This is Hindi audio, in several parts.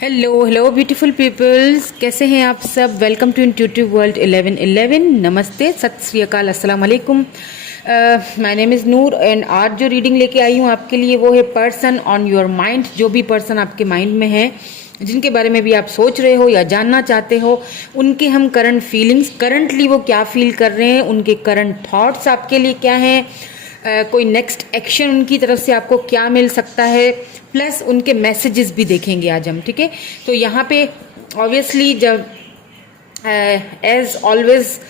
हेलो हेलो ब्यूटीफुल पीपल्स, कैसे हैं आप सब। Welcome to intuitive world 1111। नमस्ते, सत श्री अकाल, अस्सलाम वालेकुम। My name is Noor and आज जो रीडिंग लेके आई हूँ आपके लिए वो है पर्सन ऑन योर माइंड। जो भी पर्सन आपके माइंड में है, जिनके बारे में भी आप सोच रहे हो या जानना चाहते हो, उनके हम करंट फीलिंग्स, करंटली वो क्या फील कर रहे हैं, उनके करंट थॉट्स आपके लिए क्या हैं, कोई नेक्स्ट एक्शन उनकी तरफ से आपको क्या मिल सकता है, प्लस उनके मैसेजेस भी देखेंगे आज हम। ठीक है, तो यहाँ पे ऑब्वियसली जब एज ऑलवेज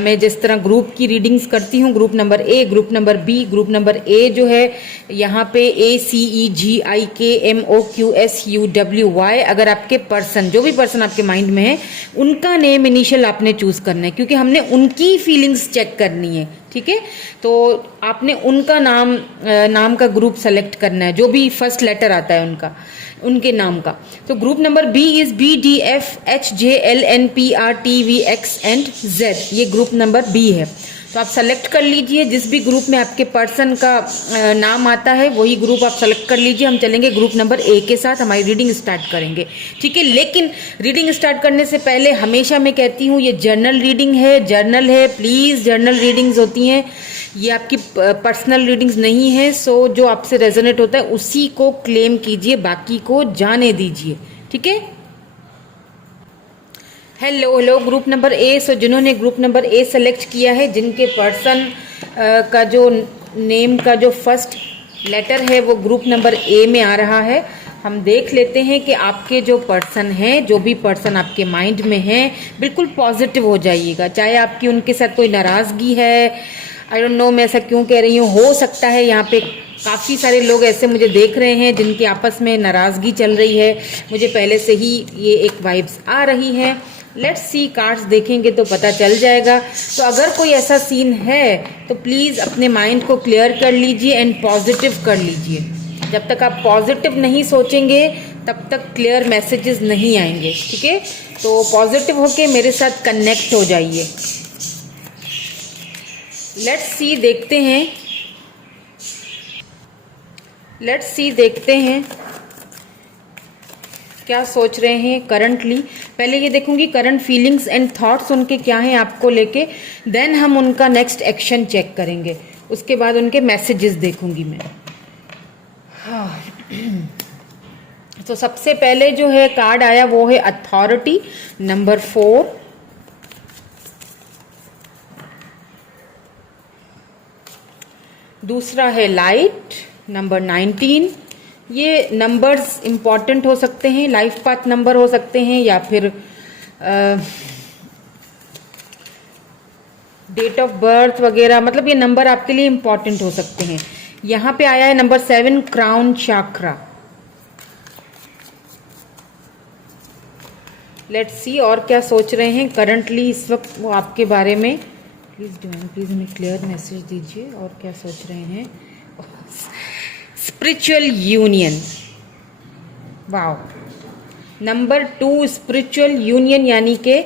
मैं जिस तरह ग्रुप की रीडिंग्स करती हूँ, group number A, group number B, group number A जो है यहाँ पे ACEGIKMOQSUWY। अगर आपके पर्सन, जो भी पर्सन आपके माइंड में है, उनका नेम इनिशियल आपने चूज करना है, क्योंकि हमने उनकी फीलिंग्स चेक करनी है। ठीक है, तो आपने उनका नाम का ग्रुप सेलेक्ट करना है, जो भी फर्स्ट लेटर आता है उनके नाम का। तो group number B is BDFHJLNPRTVXand Z, ये ग्रुप नंबर बी है। तो आप सेलेक्ट कर लीजिए जिस भी ग्रुप में आपके पर्सन का नाम आता है, वही ग्रुप आप सेलेक्ट कर लीजिए। हम चलेंगे ग्रुप नंबर ए के साथ, हमारी रीडिंग स्टार्ट करेंगे। ठीक है, लेकिन रीडिंग स्टार्ट करने से पहले हमेशा मैं कहती हूँ, ये जर्नल रीडिंग है, जर्नल है, प्लीज़ जर्नल रीडिंग्स होती हैं, ये आपकी पर्सनल रीडिंग्स नहीं है। सो जो आपसे रेजोनेट होता है उसी को क्लेम कीजिए, बाकी को जाने दीजिए। ठीक है, हेलो ग्रुप नंबर ए। सो जिन्होंने ग्रुप नंबर ए सेलेक्ट किया है, जिनके पर्सन का जो नेम का जो फर्स्ट लेटर है वो ग्रुप नंबर ए में आ रहा है, हम देख लेते हैं कि आपके जो पर्सन हैं, जो भी पर्सन आपके माइंड में हैं, बिल्कुल पॉजिटिव हो जाइएगा। चाहे आपकी उनके साथ कोई नाराज़गी है, आई डोंट नो मैं ऐसा क्यों कह रही हूँ, हो सकता है यहाँ पे काफ़ी सारे लोग ऐसे मुझे देख रहे हैं जिनकी आपस में नाराज़गी चल रही है। मुझे पहले से ही ये एक वाइब्स आ रही है। लेट्स सी, कार्ड्स देखेंगे तो पता चल जाएगा। तो अगर कोई ऐसा सीन है तो प्लीज़ अपने माइंड को क्लियर कर लीजिए एंड पॉजिटिव कर लीजिए। जब तक आप पॉजिटिव नहीं सोचेंगे तब तक क्लियर मैसेजेस नहीं आएंगे। ठीक है, तो पॉजिटिव होके मेरे साथ कनेक्ट हो जाइए। लेट्स सी, देखते हैं क्या सोच रहे हैं करंटली। पहले ये देखूंगी करंट फीलिंग्स एंड थॉट्स उनके क्या हैं आपको लेके, देन हम उनका नेक्स्ट एक्शन चेक करेंगे, उसके बाद उनके मैसेजेस देखूंगी मैं। तो सबसे पहले जो है कार्ड आया वो है अथॉरिटी नंबर 4, दूसरा है लाइट नंबर 19। ये नंबर्स इंपॉर्टेंट हो सकते हैं, लाइफ पाथ नंबर हो सकते हैं, या फिर डेट ऑफ बर्थ वगैरह, मतलब ये नंबर आपके लिए इंपॉर्टेंट हो सकते हैं। यहाँ पे आया है number 7, crown chakra. Let's see और क्या सोच रहे हैं करंटली इस वक्त वो आपके बारे में। प्लीज हमें क्लियर मैसेज दीजिए, और क्या सोच रहे हैं। Spiritual union, wow, number 2 spiritual union, यानी के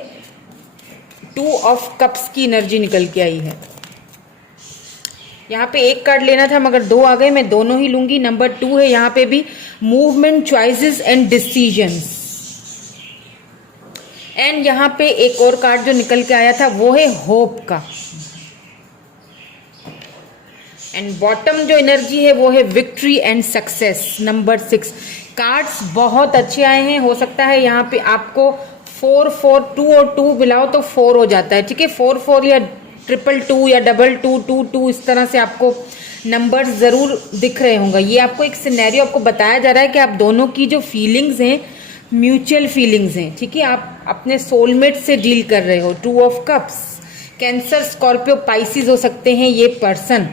2 ऑफ कप्स की एनर्जी निकल के आई है। यहाँ पे एक कार्ड लेना था मगर 2 आ गए, मैं दोनों ही लूंगी। नंबर 2 है यहाँ पे भी movement, choices and decisions. And यहाँ पे एक और कार्ड जो निकल के आया था वो है होप का। एंड बॉटम जो एनर्जी है वो है victory and success number 6। Cards बहुत अच्छे आए हैं। हो सकता है यहाँ पे आपको 4 4 2 और 2 मिलाओ तो 4 हो जाता है। ठीक है, 4 4 या 222 या 222 2 2 इस तरह से आपको नंबर्स जरूर दिख रहे होंगे। ये आपको एक सिनेरियो आपको बताया जा रहा है कि आप दोनों की जो फीलिंग्स हैं म्यूचुअल फीलिंग्स हैं। ठीक है, आप अपने सोलमेट से डील कर रहे हो। 2 of cups, cancer, Scorpio, Pisces हो सकते हैं ये पर्सन,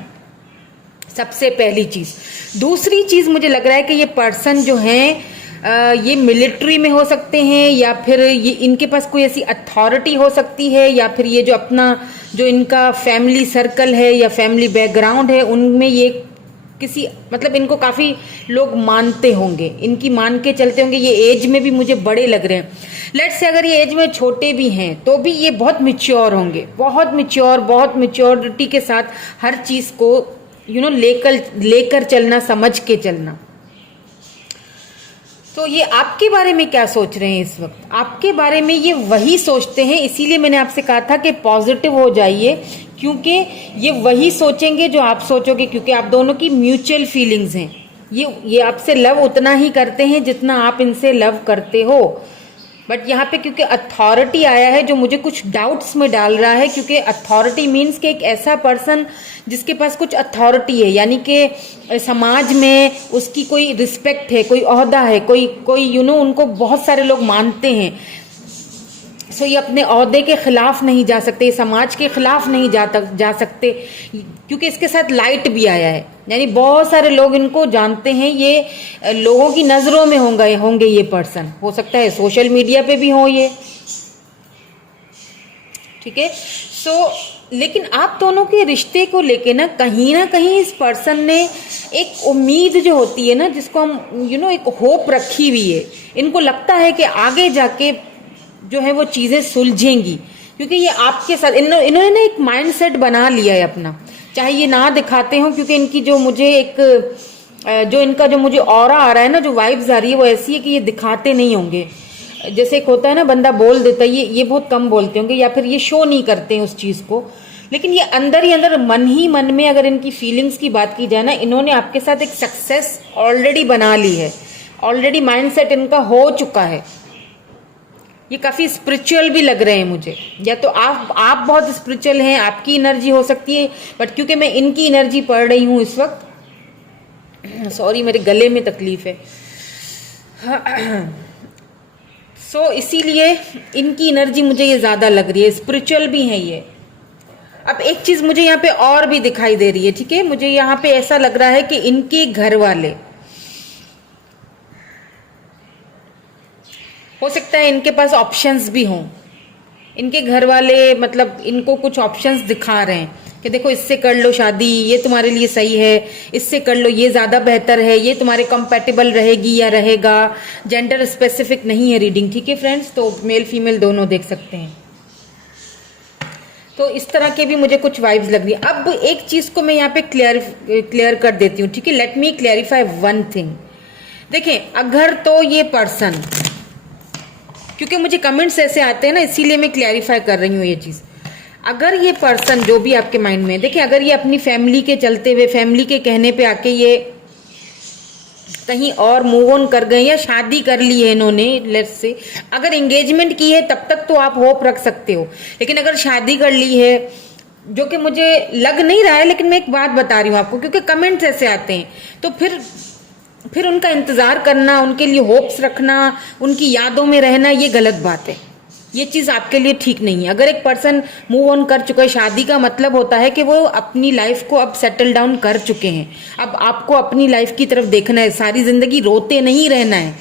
सबसे पहली चीज। दूसरी चीज मुझे लग रहा है कि ये पर्सन जो हैं ये मिलिट्री में हो सकते हैं, या फिर ये इनके पास कोई ऐसी अथॉरिटी हो सकती है, या फिर ये जो अपना जो इनका फैमिली सर्कल है या फैमिली बैकग्राउंड है उनमें ये किसी, मतलब इनको काफी लोग मानते होंगे, इनकी मान के चलते होंगे। ये एज में भी मुझे बड़े लग रहे हैं। लेट्स से अगर ये एज में छोटे भी हैं तो भी ये बहुत मिच्योर होंगे, बहुत मिच्योरिटी के साथ हर चीज को लेकर चलना, समझ के चलना। तो ये आपके बारे में क्या सोच रहे हैं इस वक्त? आपके बारे में ये वही सोचते हैं, इसीलिए मैंने आपसे कहा था कि पॉजिटिव हो जाइए, क्योंकि ये वही सोचेंगे जो आप सोचोगे, क्योंकि आप दोनों की म्यूचुअल फीलिंग्स हैं। ये आपसे लव उतना ही करते हैं जितना आप इनसे लव करते हो। बट यहाँ पे क्योंकि अथॉरिटी आया है जो मुझे कुछ डाउट्स में डाल रहा है, क्योंकि अथॉरिटी मीन्स कि एक ऐसा पर्सन जिसके पास कुछ अथॉरिटी है, यानी कि समाज में उसकी कोई रिस्पेक्ट है, कोई ओहदा है, कोई उनको बहुत सारे लोग मानते हैं। सो ये अपने ओहदे के खिलाफ नहीं जा सकते, समाज के खिलाफ नहीं जा सकते, क्योंकि इसके साथ लाइट भी आया है, यानी बहुत सारे लोग इनको जानते हैं। ये लोगों की नजरों में होंगे ये पर्सन, हो सकता है सोशल मीडिया पे भी हो ये, ठीक है। सो लेकिन आप दोनों के रिश्ते को लेके ना कहीं इस पर्सन ने एक उम्मीद जो होती है ना, जिसको हम एक होप रखी हुई है। इनको लगता है कि आगे जाके जो है वो चीजें सुलझेंगी, क्योंकि ये आपके साथ इन्होंने ना एक माइंडसेट बना लिया है अपना, चाहे ये ना दिखाते हो, क्योंकि इनकी जो मुझे इनका जो मुझे ऑरा आ रहा है ना, जो वाइब्स आ रही है वो ऐसी है कि ये दिखाते नहीं होंगे। जैसे एक होता है ना, बंदा बोल देता है, ये बहुत कम बोलते होंगे, या फिर ये शो नहीं करते हैं उस चीज को, लेकिन ये अंदर ही अंदर मन ही मन में, अगर इनकी फीलिंग्स की बात की जाए ना, इन्होंने आपके साथ एक सक्सेस ऑलरेडी बना ली है, ऑलरेडी माइंडसेट इनका हो चुका है। ये काफी स्पिरिचुअल भी लग रहे हैं मुझे, या तो आप बहुत स्पिरिचुअल हैं, आपकी एनर्जी हो सकती है, बट क्योंकि मैं इनकी एनर्जी पढ़ रही हूं इस वक्त, सॉरी मेरे गले में तकलीफ है, सो इसीलिए इनकी एनर्जी मुझे ये ज्यादा लग रही है, स्पिरिचुअल भी है ये। अब एक चीज मुझे यहाँ पे और भी दिखाई दे रही है, ठीक है, मुझे यहाँ पे ऐसा लग रहा है कि इनके घर वाले, हो सकता है इनके पास ऑप्शंस भी हों, इनके घर वाले मतलब इनको कुछ ऑप्शंस दिखा रहे हैं कि देखो इससे कर लो शादी, ये तुम्हारे लिए सही है, इससे कर लो, ये ज्यादा बेहतर है, ये तुम्हारे कंपैटिबल रहेगी या रहेगा। जेंडर स्पेसिफिक नहीं है रीडिंग, ठीक है फ्रेंड्स, तो मेल फीमेल दोनों देख सकते हैं। तो इस तरह के भी मुझे कुछ वाइब्स लग रही है। अब एक चीज को मैं यहाँ पे क्लियर कर देती हूँ, ठीक है। Let me clarify one thing. देखें, अगर तो ये पर्सन, क्योंकि मुझे कमेंट्स ऐसे आते हैं ना, इसीलिए मैं क्लियरिफाई कर रही हूँ ये चीज। अगर ये पर्सन जो भी आपके माइंड में, देखिए अगर ये अपनी फैमिली के चलते हुए, फैमिली के कहने पे आके ये कहीं और मूव ऑन कर गए या शादी कर ली है इन्होंने, लेट्स से अगर एंगेजमेंट की है तब तक तो आप होप रख सकते हो, लेकिन अगर शादी कर ली है, जो कि मुझे लग नहीं रहा है, लेकिन मैं एक बात बता रही हूँ आपको, क्योंकि कमेंट्स ऐसे आते हैं, तो फिर उनका इंतजार करना, उनके लिए होप्स रखना, उनकी यादों में रहना, ये गलत बात है। ये चीज आपके लिए ठीक नहीं है। अगर एक पर्सन मूव ऑन कर चुका है, शादी का मतलब होता है कि वो अपनी लाइफ को अब सेटल डाउन कर चुके हैं। अब आपको अपनी लाइफ की तरफ देखना है, सारी जिंदगी रोते नहीं रहना है।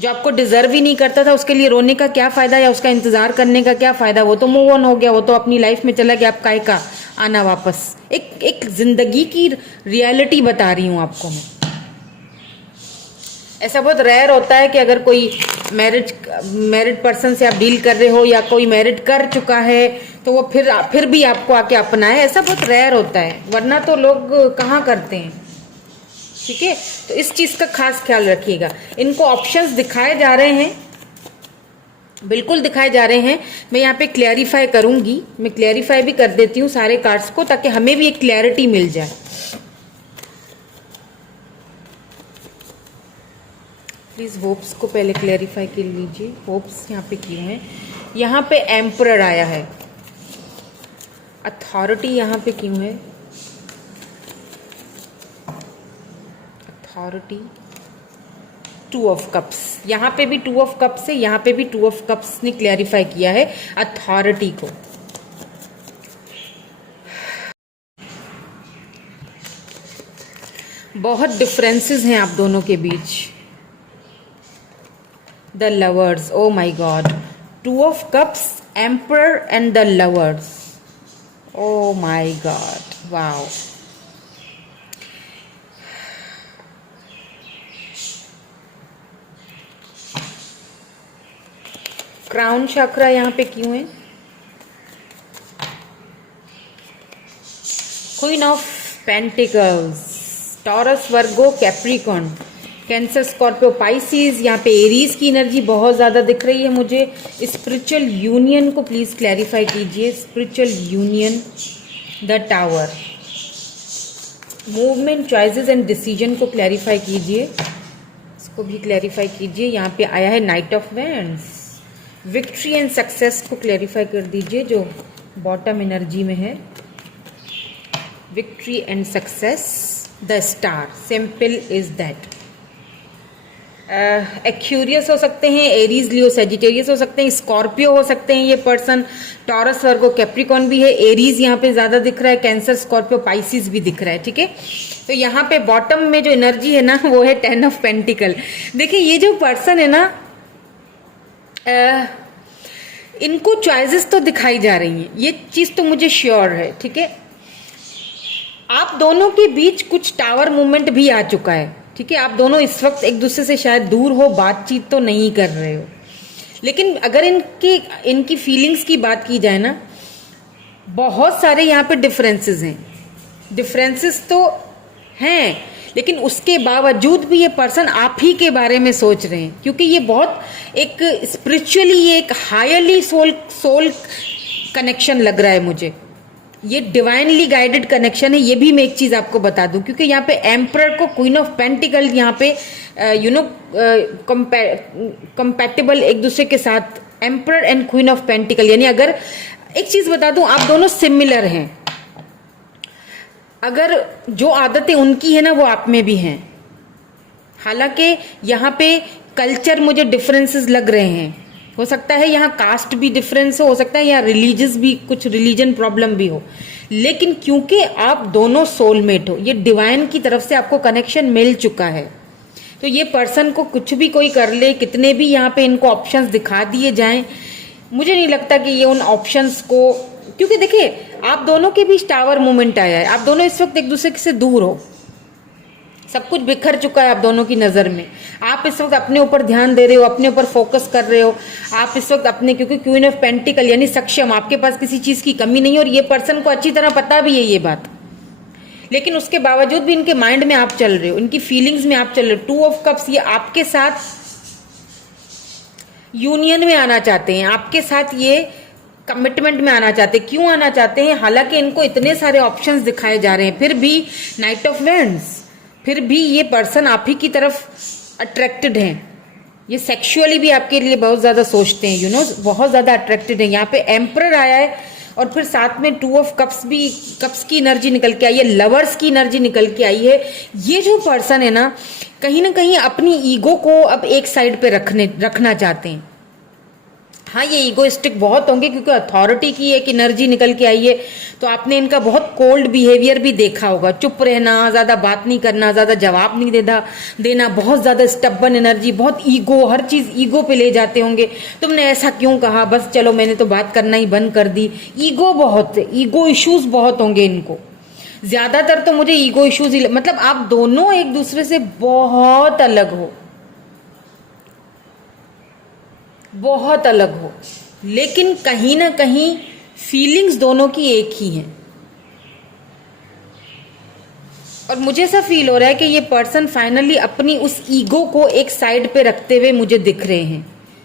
जो आपको डिजर्व ही नहीं करता था उसके लिए रोने का क्या फायदा, या उसका इंतजार करने का क्या फायदा। वो तो मूव ऑन हो गया, वो तो अपनी लाइफ में चला गया, आप काहे का आना वापस। एक जिंदगी की रियलिटी बता रही हूं आपको मैं। ऐसा बहुत रेयर होता है कि अगर कोई मैरिड पर्सन से आप डील कर रहे हो, या कोई मैरिड कर चुका है, तो वो फिर भी आपको आके अपनाए, ऐसा बहुत रेयर होता है, वरना तो लोग कहाँ करते हैं, ठीक है। तो इस चीज का खास ख्याल रखिएगा। इनको ऑप्शंस दिखाए जा रहे हैं, बिल्कुल दिखाए जा रहे हैं। मैं यहाँ पे क्लियरिफाई करूंगी, मैं क्लियरिफाई भी कर देती हूँ सारे कार्ड्स को, ताकि हमें भी एक क्लैरिटी मिल जाए। प्लीज होप्स को पहले क्लैरिफाई कर लीजिए। होप्स यहाँ पे क्यों है? यहाँ पे एम्परर आया है। अथॉरिटी यहाँ पे क्यों है? अथॉरिटी, टू ऑफ कप्स, यहाँ पे भी टू ऑफ कप्स है, यहाँ पे भी टू ऑफ कप्स ने क्लैरिफाई किया है अथॉरिटी को। बहुत डिफरेंसेस हैं आप दोनों के बीच। The lovers, oh my god, two of cups, emperor and the lovers, oh my god, wow. Crown chakra यहाँ पे क्यों है? Queen of pentacles, Taurus, Virgo, Capricorn, Cancer, Scorpio, Pisces, यहाँ पे एरीज की एनर्जी बहुत ज़्यादा दिख रही है मुझे। स्पिरिचुअल यूनियन को प्लीज़ क्लैरिफाई कीजिए। Spiritual union, the tower, movement, choices and decision को क्लैरिफाई कीजिए, इसको भी क्लैरिफाई कीजिए। यहाँ पे आया है night of wands. Victory and success को क्लैरिफाई कर दीजिए जो बॉटम एनर्जी में है। Victory and success, the star, simple is that. Aquarius हो सकते हैं, एरीज, लियो, सेजिटेरियस हो सकते हैं, स्कॉर्पियो हो सकते हैं ये पर्सन, टॉरस, वर्गो, कैप्रिकॉन भी है, एरीज यहाँ पे ज्यादा दिख रहा है, कैंसर, स्कॉर्पियो, पाइसिस भी दिख रहा है। ठीक है, तो यहाँ पे बॉटम में जो एनर्जी है ना वो है 10 ऑफ पेंटिकल। देखिए ये जो पर्सन है ना, इनको चॉइसेस तो दिखाई जा रही हैं, ये चीज तो मुझे श्योर है। ठीक है, आप दोनों के बीच कुछ टावर मूवमेंट भी आ चुका है। ठीक है, आप दोनों इस वक्त एक दूसरे से शायद दूर हो, बातचीत तो नहीं कर रहे हो, लेकिन अगर इनकी फीलिंग्स की बात की जाए ना, बहुत सारे यहाँ पे डिफरेंसेस हैं। डिफरेंसेस तो हैं, लेकिन उसके बावजूद भी ये पर्सन आप ही के बारे में सोच रहे हैं, क्योंकि ये बहुत एक स्पिरिचुअली, ये एक हायरली सोल कनेक्शन लग रहा है मुझे। ये डिवाइनली गाइडेड कनेक्शन है। ये भी मैं एक चीज आपको बता दूं, क्योंकि यहाँ पे एम्परर को क्वीन ऑफ पेंटिकल यहाँ पे कंपैटिबल एक दूसरे के साथ, emperor and queen of pentacle, यानी अगर एक चीज बता दूं, आप दोनों सिमिलर हैं। अगर जो आदतें उनकी है ना वो आप में भी हैं। हालांकि यहाँ पे कल्चर मुझे डिफरेंसेस लग रहे हैं, हो सकता है यहाँ कास्ट भी डिफरेंस हो सकता है यहाँ रिलीजियस भी, कुछ रिलीजन प्रॉब्लम भी हो, लेकिन क्योंकि आप दोनों सोलमेट हो, ये डिवाइन की तरफ से आपको कनेक्शन मिल चुका है, तो ये पर्सन को कुछ भी कोई कर ले, कितने भी यहाँ पे इनको ऑप्शंस दिखा दिए जाएं, मुझे नहीं लगता कि ये उन ऑप्शंस को, क्योंकि देखिए आप दोनों के बीच टावर मूवमेंट आया है, आप दोनों इस वक्त एक दूसरे से दूर हो, सब कुछ बिखर चुका है आप दोनों की नजर में। आप इस वक्त अपने ऊपर ध्यान दे रहे हो, अपने ऊपर फोकस कर रहे हो, आप इस वक्त अपने, क्योंकि क्वीन ऑफ पेंटिकल यानी सक्षम, आपके पास किसी चीज की कमी नहीं है, और ये पर्सन को अच्छी तरह पता भी है ये बात, लेकिन उसके बावजूद भी इनके माइंड में आप चल रहे हो, इनकी फीलिंग्स में आप चल रहे हो। 2 ऑफ कप्स, ये आपके साथ यूनियन में आना चाहते हैं, आपके साथ ये कमिटमेंट में आना चाहते हैं। क्यों आना चाहते हैं? हालांकि इनको इतने सारे ऑप्शंस दिखाए जा रहे हैं, फिर भी नाइट ऑफ वैंड्स, फिर भी ये पर्सन आप ही की तरफ अट्रैक्टेड हैं। ये सेक्सुअली भी आपके लिए बहुत ज्यादा सोचते हैं, बहुत ज्यादा अट्रैक्टेड है। यहाँ पे एम्परर आया है और फिर साथ में 2 ऑफ कप्स भी, कप्स की एनर्जी निकल के आई है, लवर्स की एनर्जी निकल के आई है। ये जो पर्सन है ना कहीं अपनी ईगो को अब एक साइड पे रखना चाहते हैं। हाँ, ये ईगोइस्टिक बहुत होंगे, क्योंकि अथॉरिटी की एक एनर्जी निकल के आई है, तो आपने इनका बहुत कोल्ड बिहेवियर भी देखा होगा, चुप रहना, ज्यादा बात नहीं करना, ज्यादा जवाब नहीं देना, बहुत ज्यादा स्टबन एनर्जी, बहुत ईगो, हर चीज ईगो पे ले जाते होंगे। तुमने ऐसा क्यों कहा, बस चलो मैंने तो बात करना ही बंद कर दी। ईगो बहुत, ईगो इश्यूज बहुत होंगे इनको, ज्यादातर तो मुझे ईगो इश्यूज ही, मतलब आप दोनों एक दूसरे से बहुत अलग हो, बहुत अलग हो, लेकिन कहीं ना कहीं फीलिंग्स दोनों की एक ही हैं। और मुझे ऐसा फील हो रहा है कि ये पर्सन फाइनली अपनी उस ईगो को एक साइड पे रखते हुए मुझे दिख रहे हैं,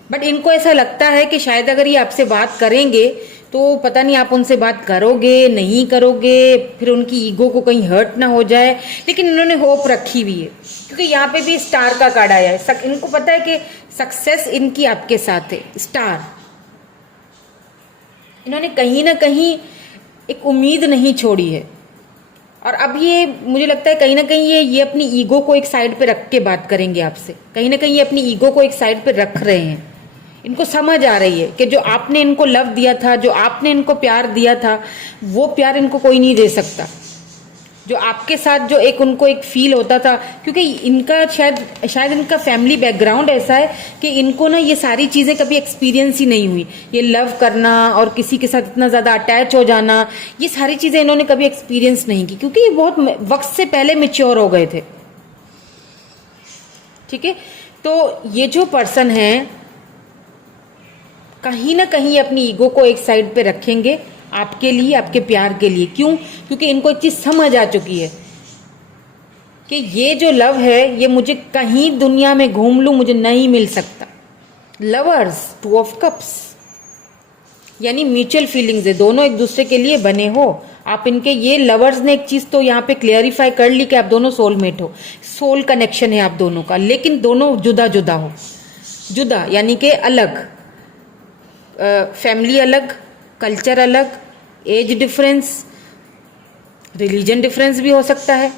बट इनको ऐसा लगता है कि शायद अगर ये आपसे बात करेंगे तो पता नहीं आप उनसे बात करोगे नहीं करोगे, फिर उनकी ईगो को कहीं हर्ट ना हो जाए, लेकिन इन्होंने होप रखी हुई है, क्योंकि यहाँ पे भी स्टार का कार्ड आया है। इनको पता है कि सक्सेस इनकी आपके साथ है, स्टार। इन्होंने कहीं ना कहीं एक उम्मीद नहीं छोड़ी है, और अब ये मुझे लगता है कहीं ना कहीं ये अपनी ईगो को एक साइड पे रख के बात करेंगे आपसे, कहीं ना कहीं ये अपनी ईगो को एक साइड पे रख रहे हैं। इनको समझ आ रही है कि जो आपने इनको लव दिया था, जो आपने इनको प्यार दिया था, वो प्यार इनको कोई नहीं दे सकता। जो आपके साथ जो एक उनको एक फील होता था, क्योंकि इनका शायद इनका फैमिली बैकग्राउंड ऐसा है कि इनको ना ये सारी चीजें कभी एक्सपीरियंस ही नहीं हुई, ये लव करना और किसी के साथ इतना ज्यादा अटैच हो जाना, ये सारी चीजें इन्होंने कभी एक्सपीरियंस नहीं की, क्योंकि ये बहुत वक्त से पहले मैच्योर हो गए थे। ठीक है, तो ये जो पर्सन है कहीं ना कहीं अपनी ईगो को एक साइड पे रखेंगे आपके लिए, आपके प्यार के लिए। क्यों? क्योंकि इनको एक चीज समझ आ चुकी है कि ये जो लव है ये मुझे कहीं दुनिया में घूम लूं मुझे नहीं मिल सकता। लवर्स, 2 ऑफ कप्स, यानी म्यूचुअल फीलिंग्स है, दोनों एक दूसरे के लिए बने हो आप। इनके ये लवर्स ने एक चीज तो यहाँ पे क्लियरिफाई कर ली कि आप दोनों सोलमेट हो, सोल कनेक्शन है आप दोनों का, लेकिन दोनों जुदा जुदा हो। जुदा यानी कि अलग, फैमिली अलग, कल्चर अलग, एज डिफरेंस, रिलीजन डिफरेंस भी हो सकता है।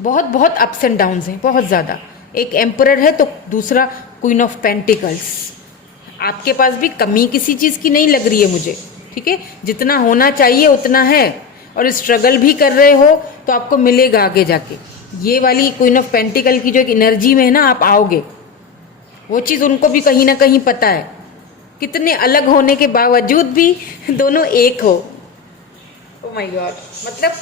बहुत बहुत अप्स एंड डाउन्स हैं, बहुत ज़्यादा। एक एम्परर है तो दूसरा क्वीन ऑफ पेंटिकल्स। आपके पास भी कमी किसी चीज़ की नहीं लग रही है मुझे, ठीक है। जितना होना चाहिए उतना है, और स्ट्रगल भी कर रहे हो तो आपको मिलेगा आगे जाके। ये वाली क्वीन ऑफ पेंटिकल की जो एक एनर्जी में है ना, आप आओगे। वो चीज़ उनको भी कहीं ना कहीं पता है, कितने अलग होने के बावजूद भी दोनों एक हो। ओह माय गॉड, मतलब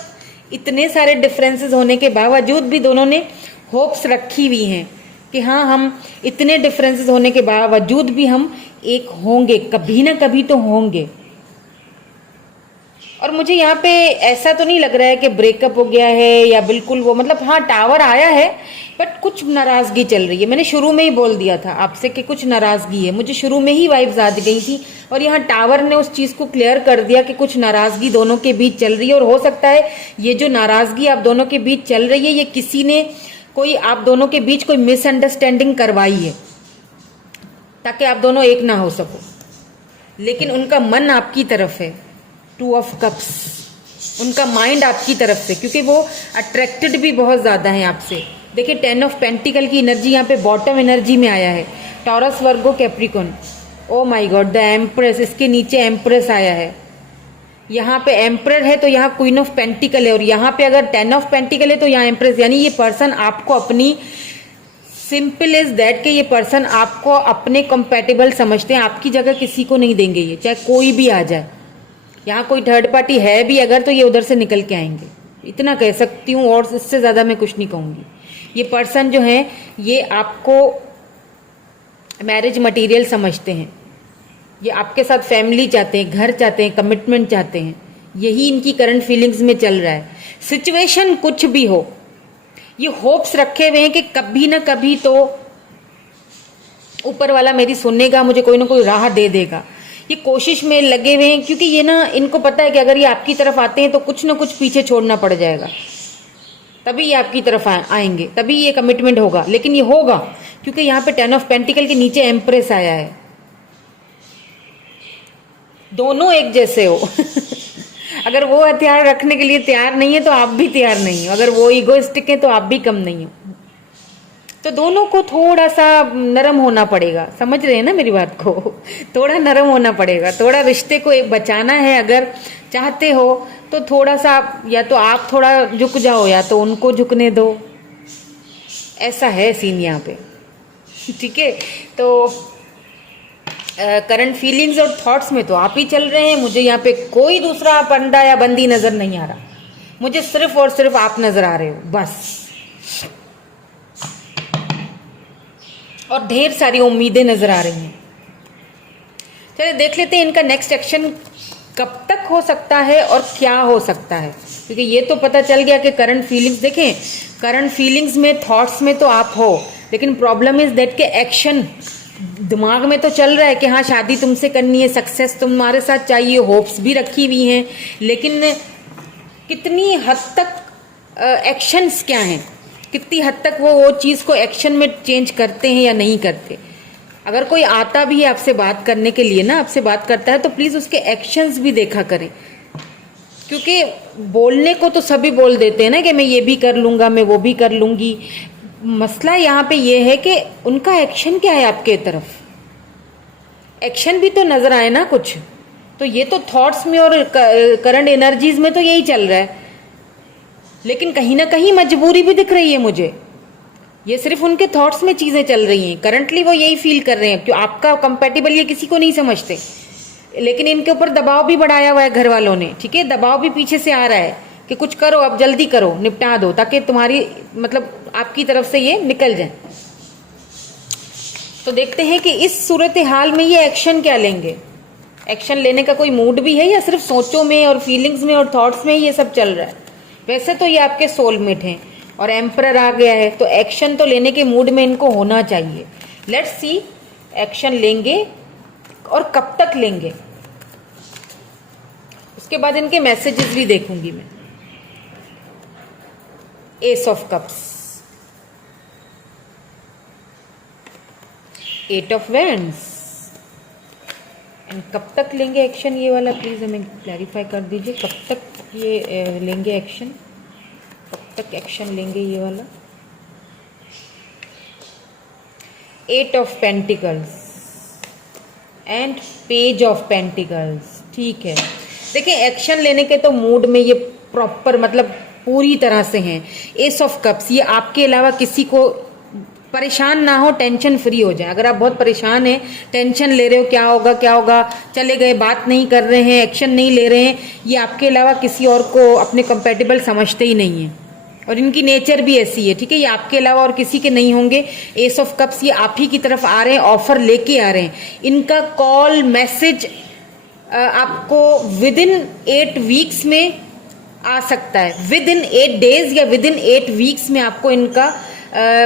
इतने सारे डिफरेंसेस होने के बावजूद भी दोनों ने होप्स रखी हुई हैं कि हाँ, हम इतने डिफरेंसेस होने के बावजूद भी हम एक होंगे, कभी ना कभी तो होंगे। और मुझे यहाँ पे ऐसा तो नहीं लग रहा है कि ब्रेकअप हो गया है या बिल्कुल वो, मतलब हाँ टावर आया है बट कुछ नाराजगी चल रही है। मैंने शुरू में ही बोल दिया था आपसे कि कुछ नाराजगी है, मुझे शुरू में ही वाइब्स आ गई थी, और यहाँ टावर ने उस चीज को क्लियर कर दिया कि कुछ नाराजगी दोनों के बीच चल रही है। और हो सकता है ये जो नाराजगी आप दोनों के बीच चल रही है, ये किसी ने कोई आप दोनों के बीच कोई मिसअंडरस्टैंडिंग करवाई है ताकि आप दोनों एक ना हो सको, लेकिन उनका मन आपकी तरफ है। 2 ऑफ कप्स, उनका माइंड आपकी तरफ से, क्योंकि वो अट्रैक्टेड भी बहुत ज्यादा है आपसे। देखिए 10 ऑफ पेंटिकल की एनर्जी यहाँ पे बॉटम एनर्जी में आया है, taurus, Virgo, Capricorn. Oh my God, the empress, इसके नीचे एम्प्रेस आया है। यहाँ पे एम्परर है तो यहाँ क्वीन ऑफ पेंटिकल है, और यहाँ पे अगर 10 ऑफ पेंटिकल है तो यहाँ एम्प्रेस। यानी ये पर्सन आपको अपनी, सिंपल इज दैट कि ये पर्सन आपको अपने कंपेटेबल समझते हैं, आपकी जगह किसी को नहीं देंगे ये, चाहे कोई भी आ जाए। यहाँ कोई थर्ड पार्टी है भी अगर तो ये उधर से निकल के आएंगे, इतना कह सकती हूँ, और इससे ज्यादा मैं कुछ नहीं कहूंगी। ये पर्सन जो है ये आपको मैरिज मटेरियल समझते हैं, ये आपके साथ फैमिली चाहते हैं, घर चाहते हैं, कमिटमेंट चाहते हैं। यही इनकी करंट फीलिंग्स में चल रहा है। सिचुएशन कुछ भी हो, ये होप्स रखे हुए हैं कि कभी ना कभी तो ऊपर वाला मेरी सुनेगा, मुझे कोई ना कोई राह दे देगा। ये कोशिश में लगे हुए हैं, क्योंकि ये ना, इनको पता है कि अगर ये आपकी तरफ आते हैं तो कुछ ना कुछ पीछे छोड़ना पड़ जाएगा, तभी ये आपकी तरफ आएंगे, तभी ये कमिटमेंट होगा। लेकिन ये होगा क्योंकि यहाँ पे 10 ऑफ पेंटिकल के नीचे एम्प्रेस आया है। दोनों एक जैसे हो अगर वो हथियार रखने के लिए तैयार नहीं है तो आप भी तैयार नहीं हो, अगर वो ईगोइस्टिक है तो आप भी कम नहीं हो। तो दोनों को थोड़ा सा नरम होना पड़ेगा, समझ रहे हैं ना मेरी बात को? थोड़ा नरम होना पड़ेगा, थोड़ा रिश्ते को बचाना है अगर चाहते हो तो थोड़ा सा, या तो आप थोड़ा झुक जाओ या तो उनको झुकने दो, ऐसा है सीन यहाँ पे, ठीक है। तो करंट फीलिंग्स और थॉट्स में तो आप ही चल रहे हैं, मुझे यहाँ पे कोई दूसरा बंदा या बंदी नजर नहीं आ रहा, मुझे सिर्फ और सिर्फ आप नजर आ रहे हो बस। और ढेर सारी उम्मीदें नजर आ रही हैं। चलिए देख लेते हैं इनका नेक्स्ट एक्शन कब तक हो सकता है और क्या हो सकता है, क्योंकि ये तो पता चल गया कि करंट फीलिंग्स, देखें करंट फीलिंग्स में, थॉट्स में तो आप हो, लेकिन प्रॉब्लम इज दैट के एक्शन दिमाग में तो चल रहा है कि हाँ शादी तुमसे करनी है, सक्सेस तुम्हारे साथ चाहिए, होप्स भी रखी हुई हैं, लेकिन कितनी हद तक एक्शंस क्या हैं, कितनी हद तक वो चीज़ को एक्शन में चेंज करते हैं या नहीं करते। अगर कोई आता भी है आपसे बात करने के लिए ना, आपसे बात करता है तो प्लीज़ उसके एक्शंस भी देखा करें, क्योंकि बोलने को तो सभी बोल देते हैं ना कि मैं ये भी कर लूँगा, मैं वो भी कर लूँगी। मसला यहाँ पे ये है कि उनका एक्शन क्या है आपके तरफ, एक्शन भी तो नजर आए ना कुछ। तो ये तो थॉट्स में और करंट एनर्जीज में तो यही चल रहा है, लेकिन कहीं ना कहीं मजबूरी भी दिख रही है मुझे। ये सिर्फ उनके थॉट्स में चीजें चल रही हैं, करंटली वो यही फील कर रहे हैं, क्यों आपका कंपेटेबल ये किसी को नहीं समझते, लेकिन इनके ऊपर दबाव भी बढ़ाया हुआ है घर वालों ने, ठीक है। दबाव भी पीछे से आ रहा है कि कुछ करो, अब जल्दी करो, निपटा दो, ताकि तुम्हारी, मतलब आपकी तरफ से ये निकल जाए। तो देखते हैं कि इस सूरत हाल में ये एक्शन क्या लेंगे। एक्शन लेने का कोई मूड भी है या सिर्फ सोचों में और फीलिंग्स में और थॉट्स में ही ये सब चल रहा है, वैसे तो ये आपके सोलमेट हैं और एम्परर आ गया है, तो एक्शन तो लेने के मूड में इनको होना चाहिए। लेट्स सी एक्शन लेंगे और कब तक लेंगे। उसके बाद इनके मैसेजेस भी देखूंगी मैं। Ace of cups, eight of wands, and कब तक लेंगे एक्शन ये वाला, प्लीज हमें क्लैरिफाई कर दीजिए। कब तक ये लेंगे एक्शन, कब तक एक्शन लेंगे ये वाला। Eight of pentacles and page of pentacles. ठीक है, देखिए एक्शन लेने के तो मूड में ये प्रॉपर मतलब पूरी तरह से हैं। एस ऑफ कप्स, ये आपके अलावा किसी को परेशान ना हो, टेंशन फ्री हो जाए। अगर आप बहुत परेशान हैं, टेंशन ले रहे हो क्या होगा क्या होगा, चले गए, बात नहीं कर रहे हैं, एक्शन नहीं ले रहे हैं, ये आपके अलावा किसी और को अपने कंपेटेबल समझते ही नहीं है और इनकी नेचर भी ऐसी है। ठीक है, ये आपके अलावा और किसी के नहीं होंगे। एस ऑफ कप्स ये आप ही की तरफ आ रहे हैं, ऑफर लेके आ रहे हैं। इनका कॉल मैसेज आपको विद इन 8 वीक्स में आ सकता है, विद इन 8 डेज या विद इन 8 वीक्स में आपको इनका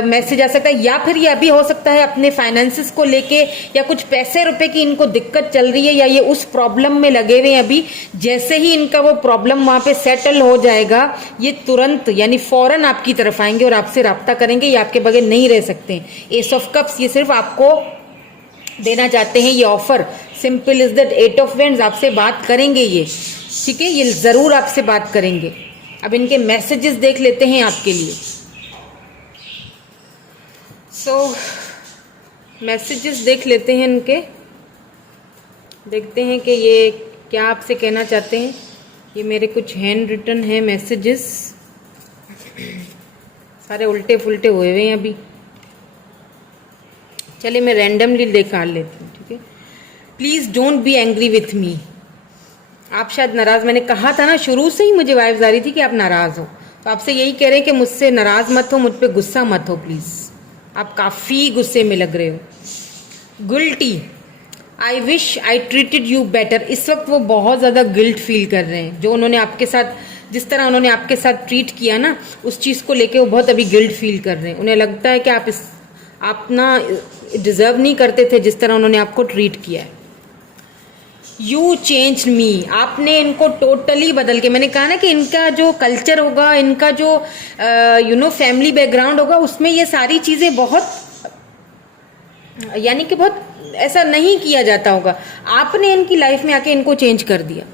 मैसेज आ सकता है। या फिर ये अभी हो सकता है अपने फाइनेंसेस को लेके या कुछ पैसे रुपए की इनको दिक्कत चल रही है या ये उस प्रॉब्लम में लगे हुए हैं अभी। जैसे ही इनका वो प्रॉब्लम वहां पे सेटल हो जाएगा, ये तुरंत यानी फौरन आपकी तरफ आएंगे और आपसे राब्ता करेंगे। ये आपके बगैर नहीं रह सकते। एस ऑफ कप्स ये सिर्फ आपको देना चाहते हैं ये offer, simple is that. Eight of wands आपसे बात करेंगे ये, ठीक है, ये जरूर आपसे बात करेंगे। अब इनके मैसेजेस देख लेते हैं आपके लिए। मैसेजेस देख लेते हैं इनके, देखते हैं कि ये क्या आपसे कहना चाहते हैं। ये मेरे कुछ हैंड रिटन है मैसेजेस, सारे उल्टे फुलटे हुए हुए हैं अभी। चलिए मैं रैंडमली निकाल लेती हूँ, ठीक है। Please don't be angry with me. आप शायद नाराज, मैंने कहा था ना शुरू से ही मुझे वाइब्स आ रही थी कि आप नाराज हो, तो आपसे यही कह रहे हैं कि मुझसे नाराज मत हो, मुझ पे गुस्सा मत हो प्लीज। आप काफी गुस्से में लग रहे हो। Guilty, I wish I treated you better. इस वक्त वो बहुत ज्यादा गिल्ट फील कर रहे हैं। जो उन्होंने आपके साथ, जिस तरह उन्होंने आपके साथ ट्रीट किया ना, उस चीज को लेके वो बहुत अभी गिल्ट फील कर रहे हैं। उन्हें लगता है कि आप ना डिजर्व नहीं करते थे जिस तरह उन्होंने आपको ट्रीट किया है। यू चेंज मी, आपने इनको टोटली बदल के, मैंने कहा ना कि इनका जो कल्चर होगा, इनका जो फैमिली बैकग्राउंड होगा, उसमें ये सारी चीजें बहुत यानी कि बहुत ऐसा नहीं किया जाता होगा। आपने इनकी लाइफ में आके इनको चेंज कर दिया।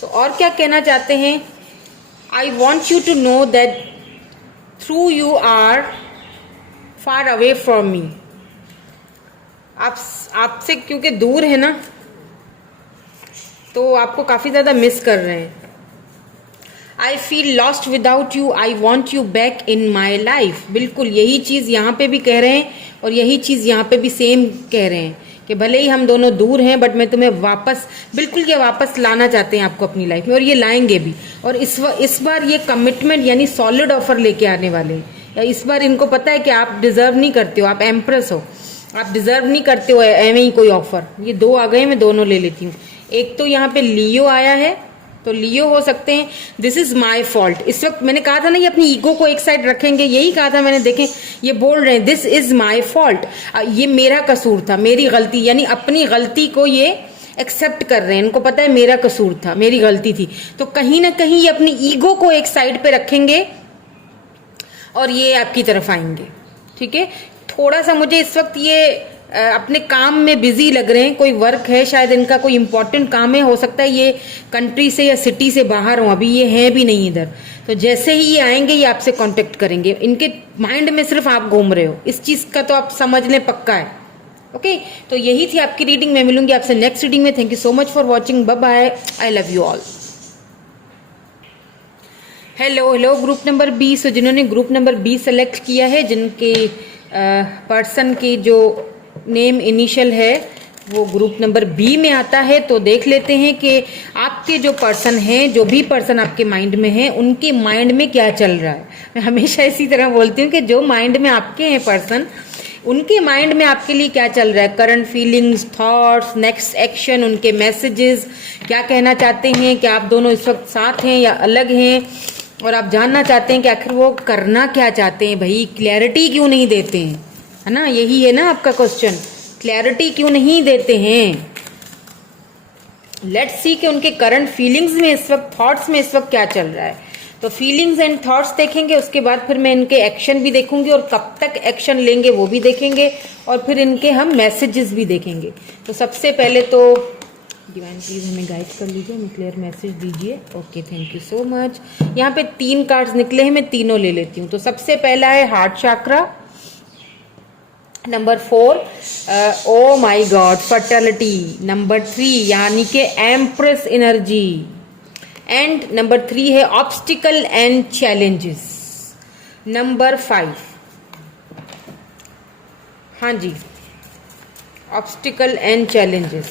तो और क्या कहना चाहते हैं, I want you to know that through you are far away from me. आपसे क्योंकि दूर है ना, तो आपको काफी ज्यादा मिस कर रहे हैं। I feel lost without you, I want you back in my life. बिल्कुल यही चीज यहाँ पे भी कह रहे हैं और यही चीज यहाँ पे भी सेम कह रहे हैं कि भले ही हम दोनों दूर हैं, बट मैं तुम्हें वापस, बिल्कुल ये वापस लाना चाहते हैं आपको अपनी लाइफ में, और ये लाएंगे भी। और इस बार ये कमिटमेंट यानी सॉलिड ऑफर लेके आने वाले हैं। इस बार इनको पता है कि आप डिजर्व नहीं करते हो, आप एम्प्रेस हो, आप डिजर्व नहीं करते हो एवं ही कोई ऑफर। ये दो आ गए, मैं दोनों ले लेती हूँ। एक तो यहाँ पे लियो आया है, तो लियो हो सकते हैं दिस इज माई फॉल्ट। इस वक्त मैंने कहा था ना ये अपनी ईगो को एक साइड रखेंगे, यही कहा था मैंने। देखें ये बोल रहे हैं दिस इज माई फॉल्ट, ये मेरा कसूर था, मेरी गलती, यानी अपनी गलती को ये एक्सेप्ट कर रहे हैं। इनको पता है मेरा कसूर था, मेरी गलती थी। तो कहीं ना कहीं ये अपनी ईगो को एक साइड पे रखेंगे और ये आपकी तरफ आएंगे, ठीक है। थोड़ा सा मुझे इस वक्त ये अपने काम में बिजी लग रहे हैं, कोई वर्क है शायद इनका, कोई इंपॉर्टेंट काम है, हो सकता है ये कंट्री से या सिटी से बाहर हो, अभी ये हैं भी नहीं इधर। तो जैसे ही ये आएंगे ये आपसे कांटेक्ट करेंगे। इनके माइंड में सिर्फ आप घूम रहे हो, इस चीज का तो आप समझ लें पक्का है। ओके, तो यही थी आपकी रीडिंग। मैं मिलूंगी आपसे नेक्स्ट रीडिंग में। Thank you so much for watching, bye bye, I love you all. Hello group number 20। तो जिन्होंने ग्रुप नंबर 20 सेलेक्ट किया है, जिनके पर्सन की जो नेम इनिशियल है वो ग्रुप नंबर बी में आता है, तो देख लेते हैं कि आपके जो पर्सन हैं, जो भी पर्सन आपके माइंड में है, उनके माइंड में क्या चल रहा है। मैं हमेशा इसी तरह बोलती हूँ कि जो माइंड में आपके हैं पर्सन, उनके माइंड में आपके लिए क्या चल रहा है, current feelings, thoughts, next action, उनके मैसेजेस, क्या कहना चाहते हैं, कि आप दोनों इस वक्त साथ हैं या अलग हैं, और आप जानना चाहते हैं कि आखिर वो करना क्या चाहते हैं। भाई क्लैरिटी क्यों नहीं देते हैं, है ना, यही है ना आपका क्वेश्चन, क्लैरिटी क्यों नहीं देते हैं। लेट्स सी कि उनके करंट फीलिंग्स में इस वक्त, थॉट्स में इस वक्त क्या चल रहा है। तो फीलिंग्स एंड थॉट्स देखेंगे, उसके बाद फिर मैं इनके एक्शन भी देखूंगी और कब तक एक्शन लेंगे वो भी देखेंगे, और फिर इनके हम मैसेजेस भी देखेंगे। तो सबसे पहले तो डिवाइन प्लीज हमें गाइड कर लीजिए, हमें क्लियर मैसेज दीजिए। Okay, thank you so much. यहाँ पे 3 कार्ड्स निकले हैं, मैं तीनों ले लेती हूँ। तो सबसे पहला है हार्ट चक्रा, नंबर 4 ओ माई गॉड फर्टिलिटी, नंबर 3 यानी कि एम्प्रेस एनर्जी, एंड नंबर 3 है ऑब्स्टिकल एंड चैलेंजेस, नंबर 5, हाँ जी, ऑब्स्टिकल एंड चैलेंजेस,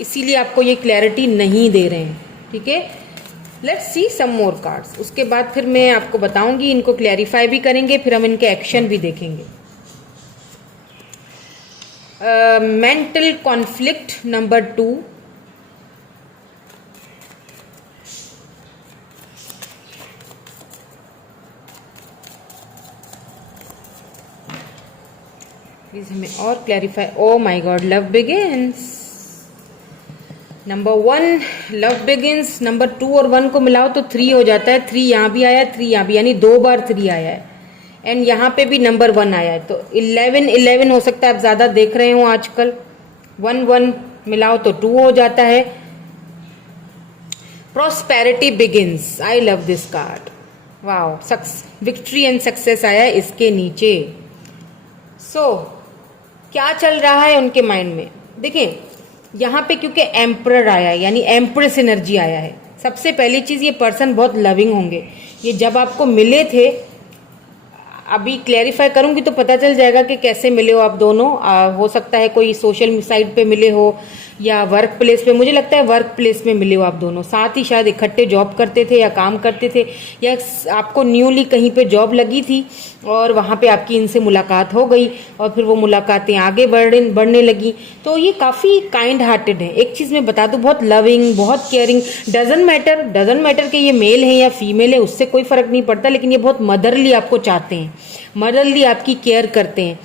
इसीलिए आपको ये क्लैरिटी नहीं दे रहे हैं। ठीक है, let's see some more cards, उसके बाद फिर मैं आपको बताऊंगी, इनको क्लैरिफाई भी करेंगे, फिर हम इनके एक्शन भी देखेंगे। मेंटल कॉन्फ्लिक्ट, नंबर 2, प्लीज हमें और clarify. Oh my God, love begins, number 1 love begins, number 2 और 1 को मिलाओ तो 3 हो जाता है। 3 यहाँ भी आया, 3 यहाँ भी, यानी 2 बार 3 आया है, एंड यहाँ पे भी नंबर 1 आया है। तो 11 हो सकता है, आप ज्यादा देख रहे हो आजकल। 1 मिलाओ तो 2 हो जाता है। Prosperity begins, I love this card, wow, victory and success आया है इसके नीचे। सो क्या चल रहा है उनके माइंड में, देखें यहाँ पे क्योंकि एम्परर आया है, यानी एम्प्रेस एनर्जी आया है। सबसे पहली चीज, ये पर्सन बहुत लविंग होंगे। ये जब आपको मिले थे, अभी क्लैरिफाई करूंगी तो पता चल जाएगा कि कैसे मिले हो आप दोनों। हो सकता है कोई सोशल साइट पे मिले हो या वर्क प्लेस पे, मुझे लगता है वर्क प्लेस में मिले हो आप दोनों, साथ ही शायद इकट्ठे जॉब करते थे या काम करते थे, या आपको न्यूली कहीं पे जॉब लगी थी और वहां पे आपकी इनसे मुलाकात हो गई, और फिर वो मुलाकातें आगे बढ़ने लगी। तो ये काफ़ी काइंड हार्टेड है। एक चीज़ मैं बता दूं, बहुत लविंग, बहुत केयरिंग, डजंट मैटर कि ये मेल है या फीमेल है, उससे कोई फर्क नहीं पड़ता, लेकिन ये बहुत मदरली आपको चाहते हैं, मदरली आपकी केयर करते हैं।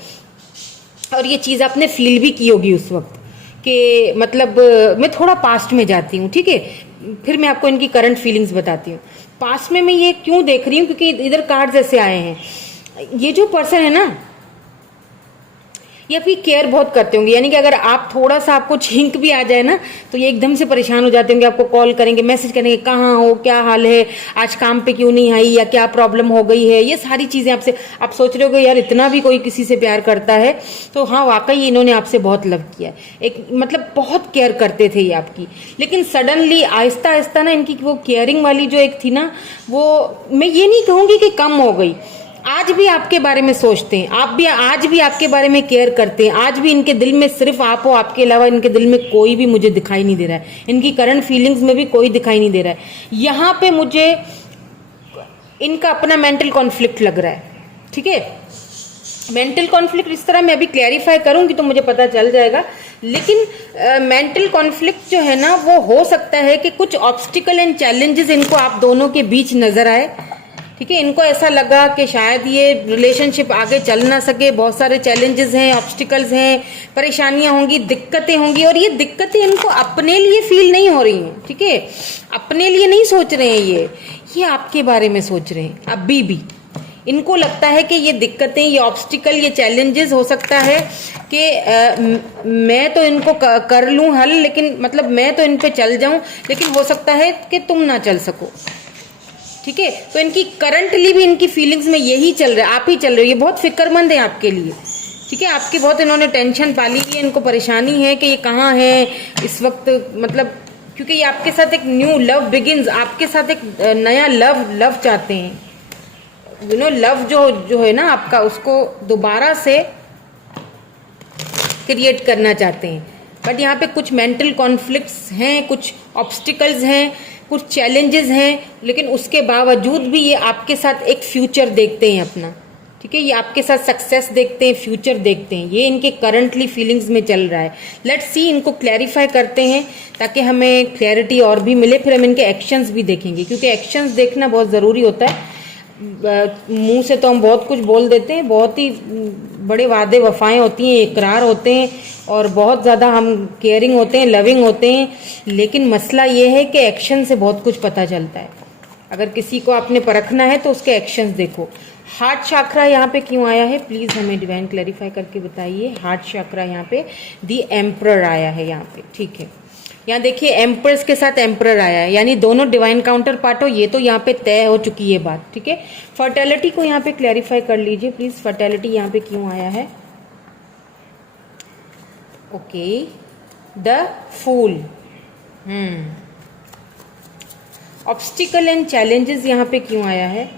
और ये चीज़ आपने फील भी की होगी उस वक्त कि मतलब, मैं थोड़ा पास्ट में जाती हूँ, ठीक है, फिर मैं आपको इनकी करंट फीलिंग्स बताती हूँ। पास्ट में मैं ये क्यों देख रही हूँ, क्योंकि इधर कार्ड्स ऐसे आए हैं, ये जो पर्सन है ना, ये आपकी केयर बहुत करते होंगे, यानी कि अगर आप थोड़ा सा, आपको छींक भी आ जाए ना, तो ये एकदम से परेशान हो जाते होंगे, आपको कॉल करेंगे, मैसेज करेंगे, कहाँ हो, क्या हाल है, आज काम पे क्यों नहीं आई, या क्या प्रॉब्लम हो गई है। ये सारी चीजें आपसे, आप सोच रहे हो यार इतना भी कोई किसी से प्यार करता है, तो हाँ वाकई इन्होंने आपसे बहुत लव किया है, एक मतलब बहुत केयर करते थे ये आपकी। लेकिन सडनली आहिस्ता आहिस्ता ना, इनकी वो केयरिंग वाली जो एक थी ना, वो मैं ये नहीं कहूंगी कि कम हो गई, आज भी आपके बारे में सोचते हैं, आप भी आज भी आपके बारे में केयर करते हैं, आज भी इनके दिल में सिर्फ आप हो, आपके अलावा इनके दिल में कोई भी मुझे दिखाई नहीं दे रहा है, इनकी करंट फीलिंग्स में भी कोई दिखाई नहीं दे रहा है। यहाँ पे मुझे इनका अपना मेंटल कॉन्फ्लिक्ट लग रहा है, ठीक है, मेंटल कॉन्फ्लिक्ट इस तरह मैं अभी क्लैरिफाई करूंगी तो मुझे पता चल जाएगा। लेकिन मेंटल कॉन्फ्लिक्ट जो है ना, वो हो सकता है कि कुछ ऑब्स्टिकल एंड चैलेंजेस इनको आप दोनों के बीच नजर आए, ठीक है, इनको ऐसा लगा कि शायद ये रिलेशनशिप आगे चल ना सके, बहुत सारे चैलेंजेस हैं, ऑब्स्टिकल्स हैं, परेशानियां होंगी, दिक्कतें होंगी, और ये दिक्कतें इनको अपने लिए फील नहीं हो रही हैं, ठीक है, अपने लिए नहीं सोच रहे हैं, ये आपके बारे में सोच रहे हैं। अभी भी इनको लगता है कि ये दिक्कतें, ये ऑब्स्टिकल, ये चैलेंजेस हो सकता है कि मैं तो इनको कर लूं हल, लेकिन मतलब मैं तो इन पे चल जाऊं, लेकिन हो सकता है कि तुम ना चल सको, ठीक है। तो इनकी करंटली भी इनकी फीलिंग्स में यही चल रहा है, आप ही चल रहे हो, ये बहुत फिक्रमंद है आपके लिए, ठीक है, आपकी बहुत इन्होंने टेंशन पाली हुई है, इनको परेशानी है कि ये कहाँ है इस वक्त, मतलब क्योंकि ये आपके साथ एक न्यू लव बिगिंस, आपके साथ एक नया लव चाहते हैं, यू नो, लव जो है ना आपका, उसको दोबारा से क्रिएट करना चाहते हैं। बट यहाँ पे कुछ मेंटल कॉन्फ्लिक्ट्स हैं, कुछ ऑब्स्टिकल्स हैं, कुछ चैलेंजेस हैं, लेकिन उसके बावजूद भी ये आपके साथ एक फ्यूचर देखते हैं अपना, ठीक है, ये आपके साथ सक्सेस देखते हैं, फ्यूचर देखते हैं, ये इनके करंटली फीलिंग्स में चल रहा है। लेट्स सी, इनको क्लैरिफाई करते हैं ताकि हमें क्लैरिटी और भी मिले, फिर हम इनके एक्शंस भी देखेंगे, क्योंकि एक्शंस देखना बहुत ज़रूरी होता है। मुंह से तो हम बहुत कुछ बोल देते हैं, बहुत ही बड़े वादे वफाएं होती हैं, इकरार होते हैं, और बहुत ज़्यादा हम केयरिंग होते हैं, लविंग होते हैं, लेकिन मसला ये है कि एक्शन से बहुत कुछ पता चलता है। अगर किसी को आपने परखना है तो उसके एक्शंस देखो। हार्ट चक्रा यहाँ पे क्यों आया है, प्लीज़ हमें डिवाइन क्लैरिफाई करके बताइए। हार्ट चक्रा यहाँ पे दी एम्परर आया है यहाँ पे, ठीक है। यहाँ देखिए एम्प्रेस के साथ एम्परर आया है, यानी दोनों डिवाइन काउंटर पार्ट हो, ये तो यहाँ पे तय हो चुकी है बात, ठीक है। फर्टेलिटी को यहाँ पे क्लैरिफाई कर लीजिए प्लीज, फर्टेलिटी यहाँ पे क्यों आया है। Okay, the fool. Obstacle and challenges यहाँ पे क्यों आया है,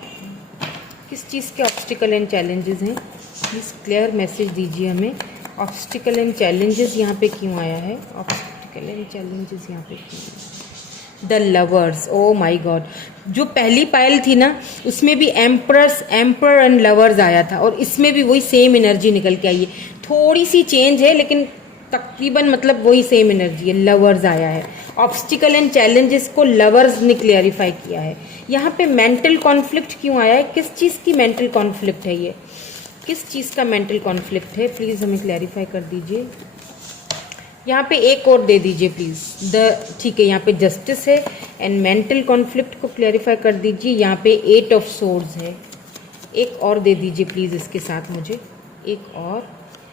किस चीज़ के ऑब्स्टिकल एंड चैलेंजेस हैं, प्लीज़ क्लियर मैसेज दीजिए हमें। ऑब्स्टिकल एंड चैलेंजेस यहाँ पे क्यों आया है, ऑब्स्टिकल एंड चैलेंजेस यहाँ पे क्यों। The lovers, oh my God, जो पहली पायल थी ना उसमें भी एम्प्रस, एम्पर एंड लवर्स आया था, और इसमें भी वही सेम एनर्जी निकल के आई है। थोड़ी सी चेंज है लेकिन तकरीबन मतलब वही सेम एनर्जी है, लवर्स आया है। ऑब्स्टिकल एंड चैलेंजेस को लवर्स ने क्लियरिफाई किया है। यहाँ पे मेंटल कॉन्फ्लिक्ट क्यों आया है, किस चीज़ की मेंटल कॉन्फ्लिक्ट है, ये किस चीज़ का मेंटल कॉन्फ्लिक्ट है, प्लीज़ हमें क्लैरिफाई कर दीजिए। यहाँ पे एक और दे दीजिए प्लीज़, द, ठीक है, यहाँ पे जस्टिस है एंड मेंटल कॉन्फ्लिक्ट को क्लैरिफाई कर दीजिए। यहाँ पे 8 ऑफ सोर्ड्स है, एक और दे दीजिए प्लीज़ इसके साथ मुझे, एक और,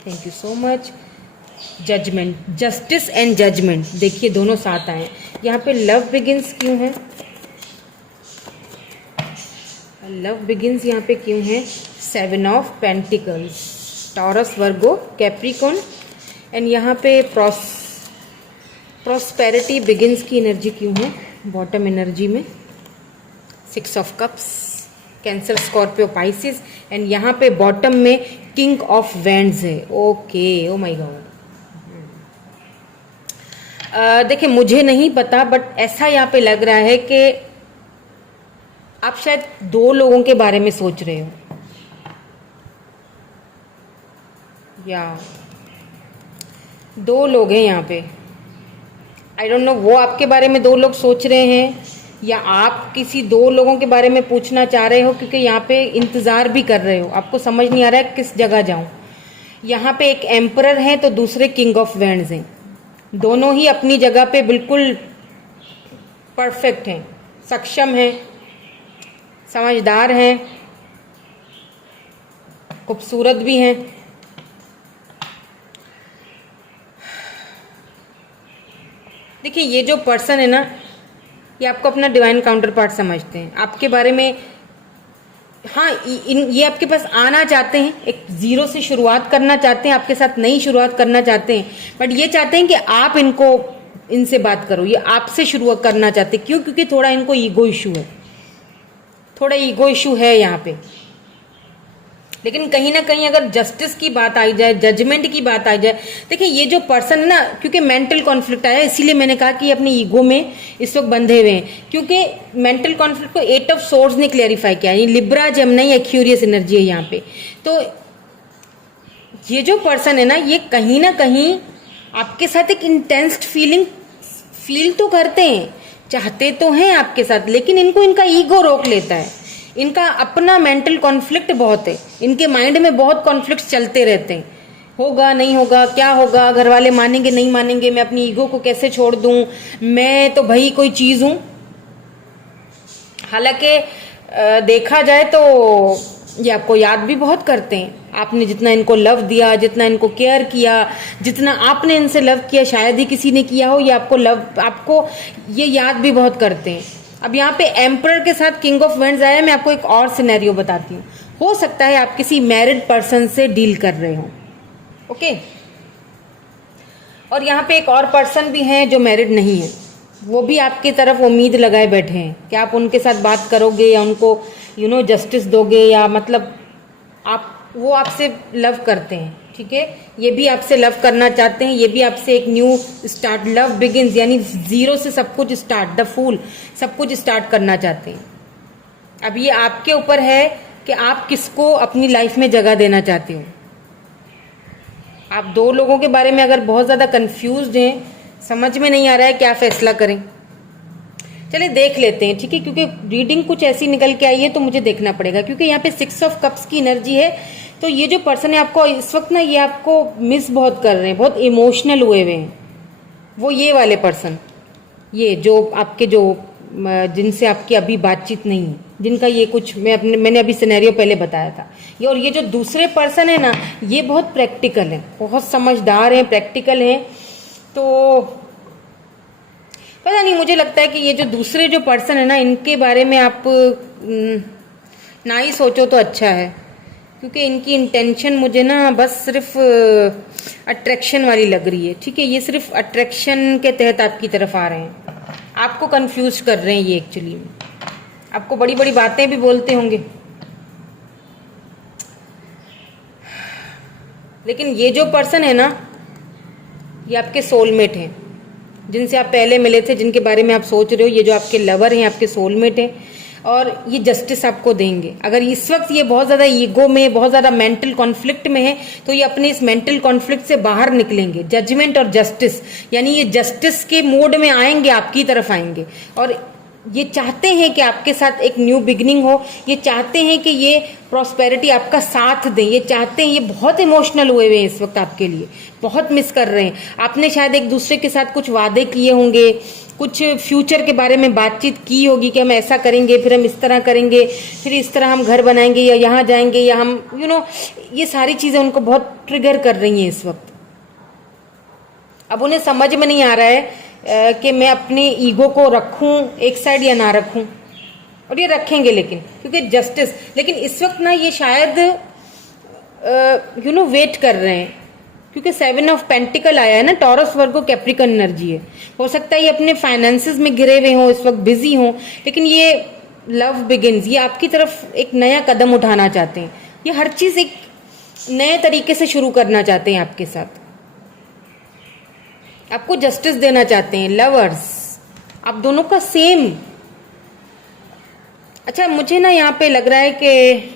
thank you so much. Judgement, justice and judgement, देखिए दोनों साथ आए। यहाँ पे लव बिगिंस क्यों है, लव बिगिंस यहाँ पे क्यों है। 7 of pentacles, Taurus, Virgo, Capricorn, and यहाँ पे प्रॉस्पेरिटी बिगिंस की एनर्जी क्यों है बॉटम एनर्जी में। 6 of cups, cancer, Scorpio, Pisces, and यहाँ पे बॉटम में किंग ऑफ वैंड्स है। Okay, oh my God. देखिए मुझे नहीं पता, बट ऐसा यहाँ पे लग रहा है कि आप शायद 2 लोगों के बारे में सोच रहे हो, या 2 लोग हैं यहाँ पे। आई डोंट नो, वो आपके बारे में 2 लोग सोच रहे हैं या आप किसी 2 लोगों के बारे में पूछना चाह रहे हो, क्योंकि यहाँ पे इंतज़ार भी कर रहे हो, आपको समझ नहीं आ रहा है किस जगह जाऊं। यहाँ पे एक एम्परर है तो दूसरे किंग ऑफ वैंड्स हैं, दोनों ही अपनी जगह पे बिल्कुल परफेक्ट हैं, सक्षम हैं, समझदार हैं, खूबसूरत भी हैं। देखिए ये जो पर्सन है ना, ये आपको अपना डिवाइन काउंटर पार्ट समझते हैं, आपके बारे में, हाँ ये आपके पास आना चाहते हैं, एक जीरो से शुरुआत करना चाहते हैं, आपके साथ नई शुरुआत करना चाहते हैं, बट ये चाहते हैं कि आप इनसे बात करो, ये आपसे शुरुआत करना चाहते हैं। क्यों, क्योंकि थोड़ा इनको ईगो इशू है, थोड़ा ईगो इशू है यहाँ पे। लेकिन कहीं ना कहीं अगर जस्टिस की बात आई जाए, जजमेंट की बात आ जाए, देखिए ये जो पर्सन है ना, क्योंकि मेंटल कॉन्फ्लिक्ट आया, इसीलिए मैंने कहा कि अपनी ईगो में इस वक्त बंधे हुए हैं, क्योंकि मेंटल कॉन्फ्लिक्ट को 8 ऑफ सोर्ड्स ने क्लियरिफाई किया, ये लिब्रा, जेमिनी, एक्यूरियस एनर्जी है यहाँ पे। तो ये जो पर्सन है ना, ये कहीं ना कहीं आपके साथ एक इंटेंस फील तो करते हैं, चाहते तो हैं आपके साथ, लेकिन इनको इनका ईगो रोक लेता है, इनका अपना मेंटल कॉन्फ्लिक्ट बहुत है, इनके माइंड में बहुत कॉन्फ्लिक्ट चलते रहते हैं, होगा नहीं होगा, क्या होगा, घर वाले मानेंगे नहीं मानेंगे, मैं अपनी ईगो को कैसे छोड़ दूं, मैं तो भाई कोई चीज हूं। हालांकि देखा जाए तो ये आपको याद भी बहुत करते हैं, आपने जितना इनको लव दिया, जितना इनको केयर किया, जितना आपने इनसे लव किया, शायद ही किसी ने किया हो, ये आपको ये याद भी बहुत करते हैं। अब यहाँ पे एम्परर के साथ किंग ऑफ वैंड्स आया, मैं आपको एक और सिनेरियो बताती हूँ। हो सकता है आप किसी मैरिड पर्सन से डील कर रहे हो, ओके, और यहाँ पे एक और पर्सन भी है जो मैरिड नहीं है, वो भी आपकी तरफ उम्मीद लगाए बैठे हैं कि आप उनके साथ बात करोगे या उनको जस्टिस दोगे, या मतलब वो आपसे लव करते हैं, ठीक है, ये भी आपसे लव करना चाहते हैं, ये भी आपसे एक न्यू स्टार्ट, लव बिगिंस, यानी जीरो से सब कुछ स्टार्ट, द फूल, सब कुछ स्टार्ट करना चाहते हैं। अब ये आपके ऊपर है कि आप किसको अपनी लाइफ में जगह देना चाहते हो। आप दो लोगों के बारे में अगर बहुत ज़्यादा कंफ्यूज्ड हैं, समझ में नहीं आ रहा है क्या फैसला करें, चलिए देख लेते हैं, ठीक है। क्योंकि रीडिंग कुछ ऐसी निकल के आई है तो मुझे देखना पड़ेगा, क्योंकि यहाँ पे 6 ऑफ कप्स की एनर्जी है। तो ये जो पर्सन है आपको इस वक्त ना, ये आपको मिस बहुत कर रहे हैं, बहुत इमोशनल हुए हुए हैं। वो ये वाले पर्सन, ये जो आपके जो जिनसे आपकी अभी बातचीत नहीं है, जिनका ये कुछ मैंने अभी सिनेरियो पहले बताया था ये। और ये जो दूसरे पर्सन है ना, ये बहुत प्रैक्टिकल है, बहुत समझदार हैं, प्रैक्टिकल हैं। तो पता नहीं, मुझे लगता है कि ये जो दूसरे जो पर्सन है ना, इनके बारे में आप ना ही सोचो तो अच्छा है, क्योंकि इनकी इंटेंशन मुझे ना बस सिर्फ अट्रैक्शन वाली लग रही है, ठीक है। ये सिर्फ अट्रैक्शन के तहत आपकी तरफ आ रहे हैं, आपको कंफ्यूज कर रहे हैं ये एक्चुअली में। आपको बड़ी बड़ी बातें भी बोलते होंगे, लेकिन ये जो पर्सन है ना, ये आपके सोलमेट हैं, जिनसे आप पहले मिले थे, जिनके बारे में आप सोच रहे हो, ये जो आपके लवर हैं, आपके सोलमेट हैं। और ये जस्टिस आपको देंगे। अगर इस वक्त ये बहुत ज़्यादा ईगो में, बहुत ज़्यादा मेंटल कॉन्फ्लिक्ट में है, तो ये अपने इस मेंटल कॉन्फ्लिक्ट से बाहर निकलेंगे। जजमेंट और जस्टिस, यानी ये जस्टिस के मूड में आएंगे, आपकी तरफ आएंगे। और ये चाहते हैं कि आपके साथ एक न्यू बिगनिंग हो, ये चाहते हैं कि ये प्रॉस्पेरिटी आपका साथ दें, ये चाहते हैं। ये बहुत इमोशनल हुए हुए हैं इस वक्त आपके लिए, बहुत मिस कर रहे हैं। आपने शायद एक दूसरे के साथ कुछ वादे किए होंगे, कुछ फ्यूचर के बारे में बातचीत की होगी कि हम ऐसा करेंगे, फिर हम इस तरह करेंगे, फिर इस तरह हम घर बनाएंगे, या यहाँ जाएंगे, या हम ये सारी चीज़ें उनको बहुत ट्रिगर कर रही हैं इस वक्त। अब उन्हें समझ में नहीं आ रहा है कि मैं अपने ईगो को रखूं एक साइड या ना रखूं, और ये रखेंगे लेकिन, क्योंकि जस्टिस। लेकिन इस वक्त ना ये शायद वेट कर रहे हैं, क्योंकि 7 ऑफ पेंटिकल आया है ना, टॉरस वर्गो कैप्रिकन एनर्जी है। हो सकता है ये अपने फाइनेंसेस में घिरे हुए हों, इस वक्त बिजी हों, लेकिन ये लव बिगिन्स, ये आपकी तरफ एक नया कदम उठाना चाहते हैं। ये हर चीज़ एक नए तरीके से शुरू करना चाहते हैं आपके साथ, आपको जस्टिस देना चाहते हैं। लवर्स, आप दोनों का सेम। अच्छा, मुझे ना यहाँ पे लग रहा है कि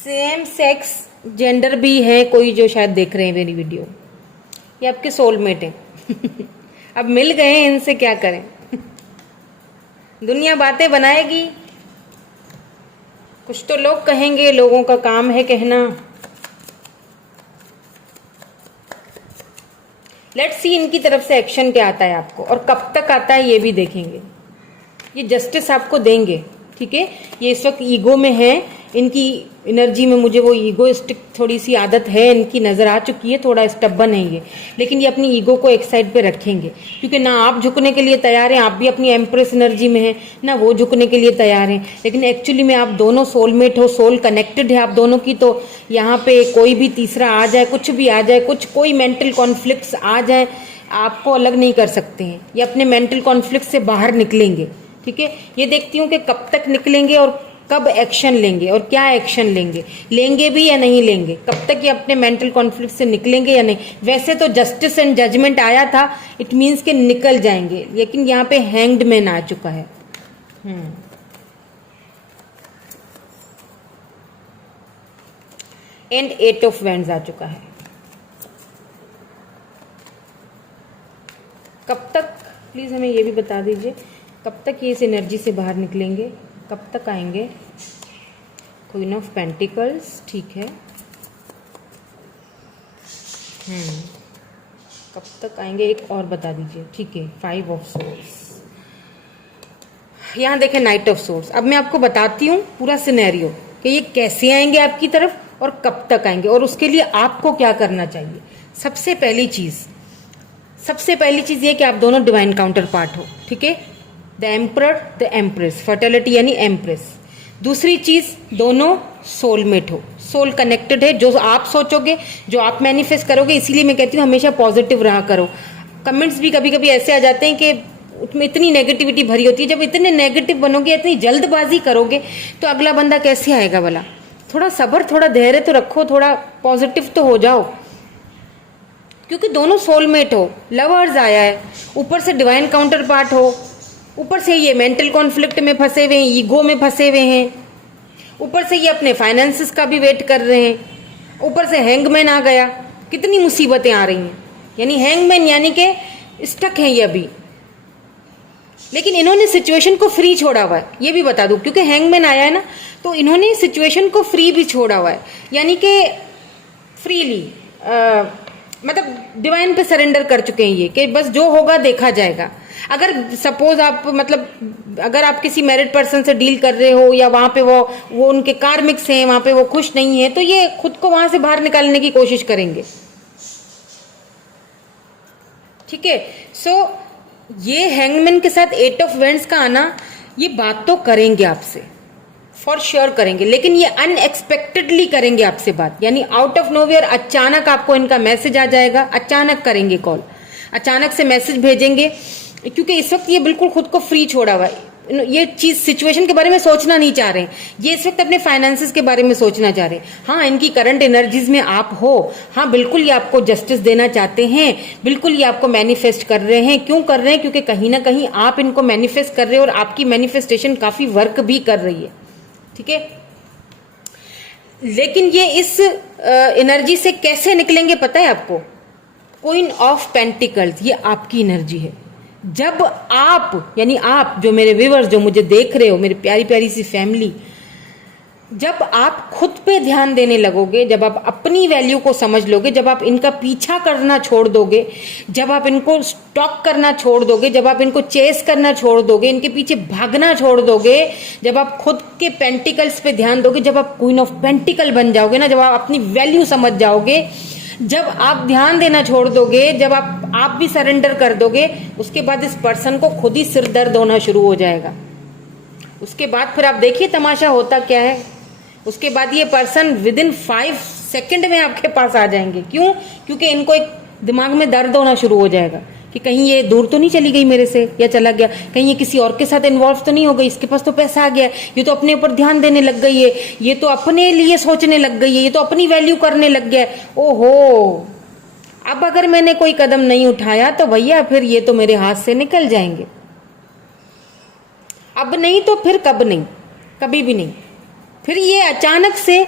सेम सेक्स जेंडर भी है कोई, जो शायद देख रहे हैं मेरी वीडियो। ये आपके सोलमेट हैं। अब मिल गए हैं, इनसे क्या करें। दुनिया बातें बनाएगी, कुछ तो लोग कहेंगे, लोगों का काम है कहना। लेट्स सी इनकी तरफ से एक्शन क्या आता है आपको, और कब तक आता है ये भी देखेंगे। ये जस्टिस आपको देंगे, ठीक है। ये इस वक्त ईगो में है, इनकी एनर्जी में मुझे वो ईगोइस्टिक थोड़ी सी आदत है, इनकी नज़र आ चुकी है, थोड़ा स्टब्बन है ये। लेकिन ये अपनी ईगो को एक साइड पे रखेंगे, क्योंकि ना आप झुकने के लिए तैयार हैं, आप भी अपनी एम्प्रेस एनर्जी में हैं, ना वो झुकने के लिए तैयार हैं। लेकिन एक्चुअली में आप दोनों सोलमेट हो, सोल कनेक्टेड है आप दोनों की। तो यहाँ पे कोई भी तीसरा आ जाए, कुछ भी आ जाए, कोई मेंटल कॉन्फ्लिक्ट्स आ जाए, आपको अलग नहीं कर सकते हैं। ये अपने मेंटल कॉन्फ्लिक्ट से बाहर निकलेंगे, ठीक है। ये देखती हूँ कि कब तक निकलेंगे और कब एक्शन लेंगे, और क्या एक्शन लेंगे भी या नहीं लेंगे, कब तक ये अपने मेंटल कॉन्फ्लिक्ट से निकलेंगे या नहीं। वैसे तो जस्टिस एंड जजमेंट आया था, इट मीन्स के निकल जाएंगे, लेकिन यहाँ पे हैंग्ड मैन आ चुका है। एंड 8 ऑफ वैंड्स आ चुका है। कब तक, प्लीज हमें ये भी बता दीजिए, कब तक ये इस एनर्जी से बाहर निकलेंगे, कब तक आएंगे। क्वीन ऑफ पेंटिकल्स, ठीक है। कब तक आएंगे एक और बता दीजिए, ठीक है। 5 ऑफ सोर्स, यहाँ देखें नाइट ऑफ सोर्स। अब मैं आपको बताती हूँ पूरा सिनेरियो कि ये कैसे आएंगे आपकी तरफ और कब तक आएंगे, और उसके लिए आपको क्या करना चाहिए। सबसे पहली चीज ये कि आप दोनों डिवाइन काउंटर पार्ट हो, ठीक है। The emperor, the empress, fertility यानी एम्प्रेस। दूसरी चीज, दोनों सोलमेट हो, सोल कनेक्टेड है। जो आप सोचोगे, जो आप मैनिफेस्ट करोगे, इसीलिए मैं कहती हूँ हमेशा पॉजिटिव रहा करो। कमेंट्स भी कभी कभी ऐसे आ जाते हैं कि उसमें इतनी नेगेटिविटी भरी होती है। जब इतने नेगेटिव बनोगे, इतनी जल्दबाजी करोगे, तो अगला बंदा कैसे आएगा भला। थोड़ा सब्र, थोड़ा धैर्य तो रखो, थोड़ा पॉजिटिव तो हो जाओ, क्योंकि दोनों सोलमेट हो। लवर्स आया है, ऊपर से डिवाइन काउंटर पार्ट हो, ऊपर से ये मेंटल कॉन्फ्लिक्ट में फंसे हुए हैं, ईगो में फंसे हुए हैं, ऊपर से ये अपने फाइनेंसेस का भी वेट कर रहे हैं, ऊपर से हैंगमैन आ गया। कितनी मुसीबतें आ रही हैं। यानी हैंगमैन यानी कि स्टक हैं ये अभी, लेकिन इन्होंने सिचुएशन को फ्री छोड़ा हुआ है, ये भी बता दूं, क्योंकि हैंगमैन आया है ना, तो इन्होंने सिचुएशन को फ्री भी छोड़ा हुआ है, यानी कि फ्रीली मतलब डिवाइन पे सरेंडर कर चुके हैं ये, कि बस जो होगा देखा जाएगा। अगर सपोज आप मतलब अगर आप किसी मैरिड पर्सन से डील कर रहे हो या वहां पे वो उनके कार्मिक्स हैं, वहां पे वो खुश नहीं है, तो ये खुद को वहां से बाहर निकालने की कोशिश करेंगे। ठीक है, सो ये हैंगमैन के साथ 8 ऑफ वेंड्स का आना, ये बात तो करेंगे आपसे, फॉर श्योर करेंगे, लेकिन ये अनएक्सपेक्टेडली करेंगे आपसे बात, यानी आउट ऑफ नोवेयर अचानक आपको इनका मैसेज आ जाएगा, अचानक करेंगे कॉल, अचानक से मैसेज भेजेंगे, क्योंकि इस वक्त ये बिल्कुल खुद को फ्री छोड़ा हुआ है। ये चीज सिचुएशन के बारे में सोचना नहीं चाह रहे हैं, ये इस वक्त अपने फाइनेंसेस के बारे में सोचना चाह रहे हैं। हाँ, इनकी करंट एनर्जीज में आप हो, हाँ बिल्कुल ये आपको जस्टिस देना चाहते हैं, बिल्कुल ये आपको मैनिफेस्ट कर रहे हैं। क्यों कर रहे हैं? क्योंकि कहीं ना कहीं आप इनको मैनिफेस्ट कर रहे हो और आपकी मैनिफेस्टेशन काफी वर्क भी कर रही है। ठीक है, लेकिन ये इस एनर्जी से कैसे निकलेंगे पता है आपको? क्वीन ऑफ पेंटिकल्स, ये आपकी एनर्जी है। जब आप, यानी आप जो मेरे व्यूअर्स, जो मुझे देख रहे हो, मेरी प्यारी प्यारी सी फैमिली, जब आप खुद पे ध्यान देने लगोगे, जब आप अपनी वैल्यू को समझ लोगे, जब आप इनका पीछा करना छोड़ दोगे, जब आप इनको स्टॉक करना छोड़ दोगे, जब आप इनको चेस करना छोड़ दोगे, इनके पीछे भागना छोड़ दोगे, जब आप खुद के पेंटिकल्स पे ध्यान दोगे, जब आप क्वीन ऑफ पेंटिकल बन जाओगे ना, जब आप अपनी वैल्यू समझ जाओगे, जब आप ध्यान देना छोड़ दोगे, जब आप भी सरेंडर कर दोगे, उसके बाद इस पर्सन को खुद ही सिर दर्द होना शुरू हो जाएगा। उसके बाद फिर आप देखिए तमाशा होता क्या है। उसके बाद ये पर्सन विद इन 5 सेकंड में आपके पास आ जाएंगे। क्यों? क्योंकि इनको एक दिमाग में दर्द होना शुरू हो जाएगा कि कहीं ये दूर तो नहीं चली गई मेरे से, या चला गया, कहीं ये किसी और के साथ इन्वॉल्व तो नहीं हो गई, इसके पास तो पैसा आ गया, ये तो अपने ऊपर ध्यान देने लग गई है, ये तो अपने लिए सोचने लग गई है, ये तो अपनी वैल्यू करने लग गया है। ओहो, अब अगर मैंने कोई कदम नहीं उठाया तो भैया फिर ये तो मेरे हाथ से निकल जाएंगे। अब नहीं तो फिर कब नहीं, कभी भी नहीं। फिर ये अचानक से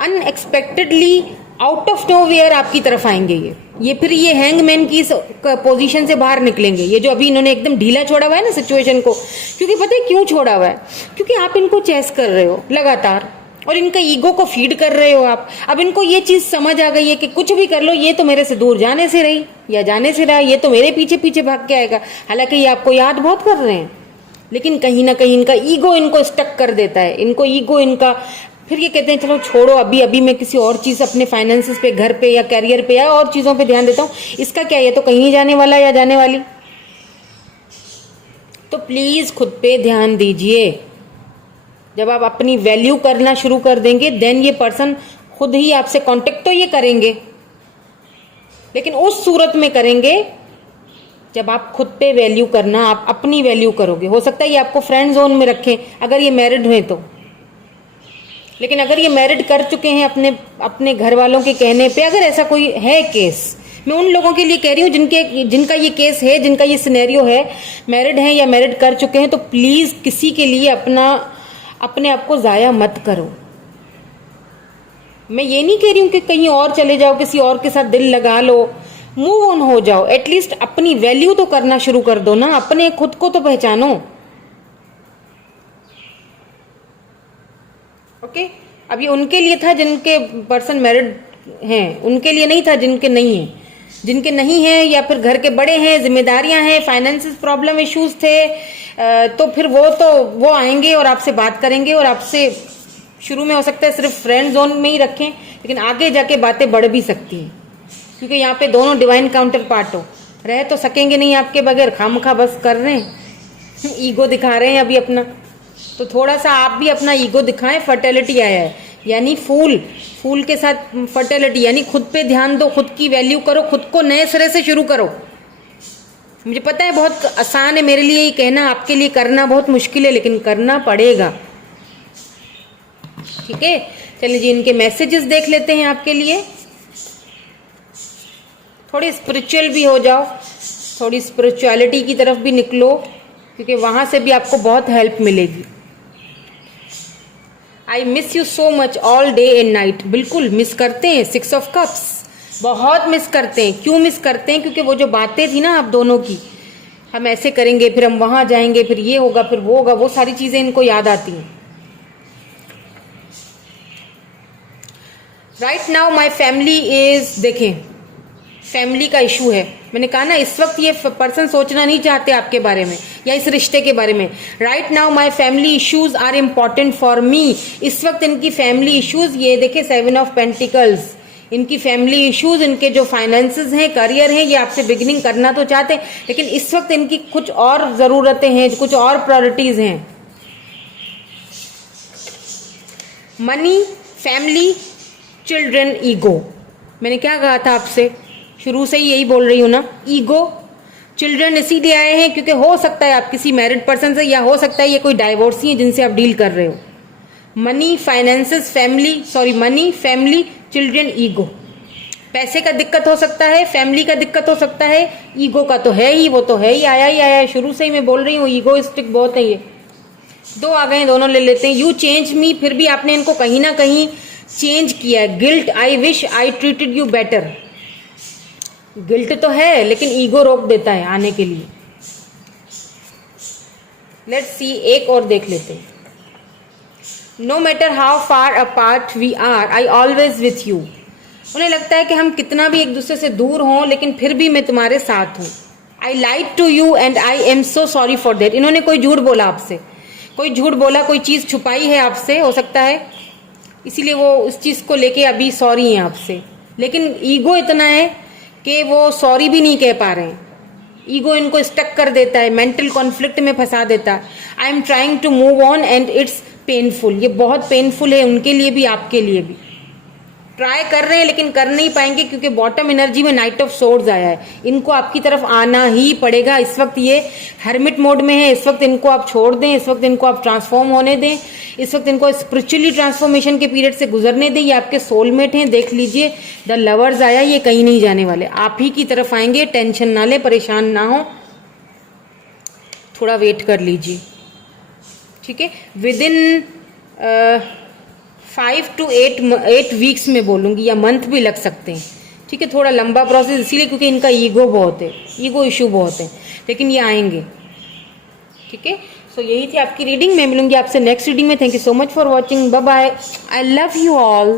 अनएक्सपेक्टेडली आउट ऑफ नोवेयर आपकी तरफ आएंगे। ये फिर ये हैंगमैन की पोजीशन से बाहर निकलेंगे। ये जो अभी इन्होंने एकदम ढीला छोड़ा हुआ है ना सिचुएशन को, क्योंकि पता है क्यों छोड़ा हुआ है? क्योंकि आप इनको चेस कर रहे हो लगातार और इनका ईगो को फीड कर रहे हो आप। अब इनको ये चीज समझ आ गई है कि कुछ भी कर लो, ये तो मेरे से दूर जाने से रही या जाने से रहा, ये तो मेरे पीछे पीछे भाग के आएगा। हालांकि ये आपको याद बहुत कर रहे हैं, लेकिन कहीं ना कहीं इनका ईगो इनको स्टक कर देता है। इनको ईगो इनका, फिर ये कहते हैं चलो छोड़ो, अभी मैं किसी और चीज, अपने फाइनेंसेस पे, घर पे या कैरियर पे या और चीजों पे ध्यान देता हूँ। इसका क्या, ये तो कहीं नहीं जाने वाला या जाने वाली। तो प्लीज खुद पे ध्यान दीजिए। जब आप अपनी वैल्यू करना शुरू कर देंगे, देन ये पर्सन खुद ही आपसे कांटेक्ट तो ये करेंगे, लेकिन उस सूरत में करेंगे जब आप खुद पे वैल्यू करना, आप अपनी वैल्यू करोगे। हो सकता है ये आपको फ्रेंड जोन में रखें अगर ये मैरिड हुए तो, लेकिन अगर ये मैरिड कर चुके हैं अपने घर वालों के कहने पे, अगर ऐसा कोई है केस, मैं उन लोगों के लिए कह रही हूँ जिनका ये केस है, जिनका ये सिनेरियो है, मैरिड हैं या मैरिड कर चुके हैं, तो प्लीज किसी के लिए अपने आप को जाया मत करो। मैं ये नहीं कह रही हूँ कि कहीं और चले जाओ, किसी और के साथ दिल लगा लो, मूव ऑन हो जाओ। एटलीस्ट अपनी वैल्यू तो करना शुरू कर दो ना, अपने खुद को तो पहचानो। ओके, अब ये उनके लिए था जिनके पर्सन मैरिड हैं, उनके लिए नहीं था जिनके नहीं हैं। जिनके नहीं हैं या फिर घर के बड़े हैं, जिम्मेदारियां हैं, फाइनेंशियल प्रॉब्लम इश्यूज थे, तो फिर वो आएंगे और आपसे बात करेंगे, और आपसे शुरू में हो सकता है सिर्फ फ्रेंड जोन में ही रखें, लेकिन आगे जाके बातें बढ़ भी सकती हैं, क्योंकि यहाँ पे दोनों डिवाइन काउंटर पार्ट हो, रह तो सकेंगे नहीं आपके बगैर, खामखा बस कर रहे हैं, ईगो दिखा रहे हैं अभी अपना। तो थोड़ा सा आप भी अपना ईगो दिखाएं। फर्टिलिटी आया है, यानी फूल के साथ फर्टिलिटी, यानी खुद पे ध्यान दो, खुद की वैल्यू करो, खुद को नए सिरे से शुरू करो। मुझे पता है बहुत आसान है मेरे लिए ये कहना, आपके लिए करना बहुत मुश्किल है, लेकिन करना पड़ेगा। ठीक है, चलिए जी इनके मैसेजेस देख लेते हैं आपके लिए। थोड़ी स्पिरिचुअल भी हो जाओ, थोड़ी स्पिरिचुअलिटी की तरफ भी निकलो। क्योंकि वहां से भी आपको बहुत हेल्प मिलेगी। I miss you so much all day and night, बिल्कुल मिस करते हैं। 6 ऑफ कप्स, बहुत मिस करते हैं। क्यों मिस करते हैं? क्योंकि वो जो बातें थी ना आप दोनों की, हम ऐसे करेंगे, फिर हम वहां जाएंगे, फिर ये होगा, फिर वो होगा, वो सारी चीजें इनको याद आती हैं। Right now my family is, देखें फैमिली का इशू है। मैंने कहा ना इस वक्त ये पर्सन सोचना नहीं चाहते आपके बारे में या इस रिश्ते के बारे में। Right now my family issues are important for me, इस वक्त इनकी फैमिली इश्यूज, ये देखे 7 ऑफ पेंटिकल्स, इनकी फैमिली इश्यूज, इनके जो फाइनेंसेस हैं, करियर हैं, ये आपसे बिगिनिंग करना तो चाहते हैं, लेकिन इस वक्त इनकी कुछ और जरूरतें हैं, कुछ और प्रायोरिटीज हैं। Money, family, children, ego. मैंने क्या कहा था आपसे? शुरू से ही यही बोल रही हूं ना, ईगो। चिल्ड्रन इसीलिए आए हैं क्योंकि हो सकता है आप किसी मैरिड पर्सन से, या हो सकता है ये कोई डाइवोर्सी है जिनसे आप डील कर रहे हो। Money, finances, family, sorry money, family, children, ego. पैसे का दिक्कत हो सकता है, फैमिली का दिक्कत हो सकता है, ईगो का तो है ही, वो तो है ही, आया ही आया है। शुरू से ही मैं बोल रही हूँ ईगोइस्टिक बहुत है ये। 2 आ गए, दोनों ले लेते हैं। यू चेंज मी, फिर भी आपने इनको कहीं ना कहीं चेंज किया है। Guilt, I wish I treated you better. Guilt तो है लेकिन ईगो रोक देता है आने के लिए। लेट्स सी, एक और देख लेते हैं। No matter how far apart we are, I always with you. उन्हें लगता है कि हम कितना भी एक दूसरे से दूर हों लेकिन फिर भी मैं तुम्हारे साथ हूं। I lied to you and I am so sorry for that. इन्होंने कोई झूठ बोला आपसे, कोई झूठ बोला, कोई चीज छुपाई है आपसे, हो सकता है, इसीलिए वो उस चीज को लेके अभी सॉरी हैं आपसे। लेकिन ईगो इतना है कि वो सॉरी भी नहीं कह पा रहे हैं। ईगो इनको स्टक कर देता है, मेंटल कॉन्फ्लिक्ट में फंसा देता है। I am trying to move on and it's painful. ये बहुत पेनफुल है उनके लिए भी, आपके लिए भी। ट्राई कर रहे हैं लेकिन कर नहीं पाएंगे क्योंकि बॉटम एनर्जी में नाइट ऑफ सोर्ड्स आया है। इनको आपकी तरफ आना ही पड़ेगा। इस वक्त ये हर्मिट मोड में है, इस वक्त इनको आप छोड़ दें, इस वक्त इनको आप ट्रांसफॉर्म होने दें, इस वक्त इनको स्पिरिचुअली ट्रांसफॉर्मेशन के पीरियड से गुजरने दें। ये आपके सोलमेट हैं, देख लीजिए द लवर्स आया, ये कहीं नहीं जाने वाले, आप ही की तरफ आएंगे। टेंशन ना ले, परेशान ना हो, थोड़ा वेट कर लीजिए, ठीक है। विद इन 5 to 8 वीक्स में बोलूंगी, या मंथ भी लग सकते हैं, ठीक है। थोड़ा लंबा प्रोसेस इसीलिए क्योंकि इनका ईगो बहुत है, ईगो इशू बहुत है, लेकिन ये आएंगे, ठीक है। सो यही थी आपकी रीडिंग। मैं मिलूंगी आपसे नेक्स्ट रीडिंग में। Thank you so much for watching, bye bye, I love you all.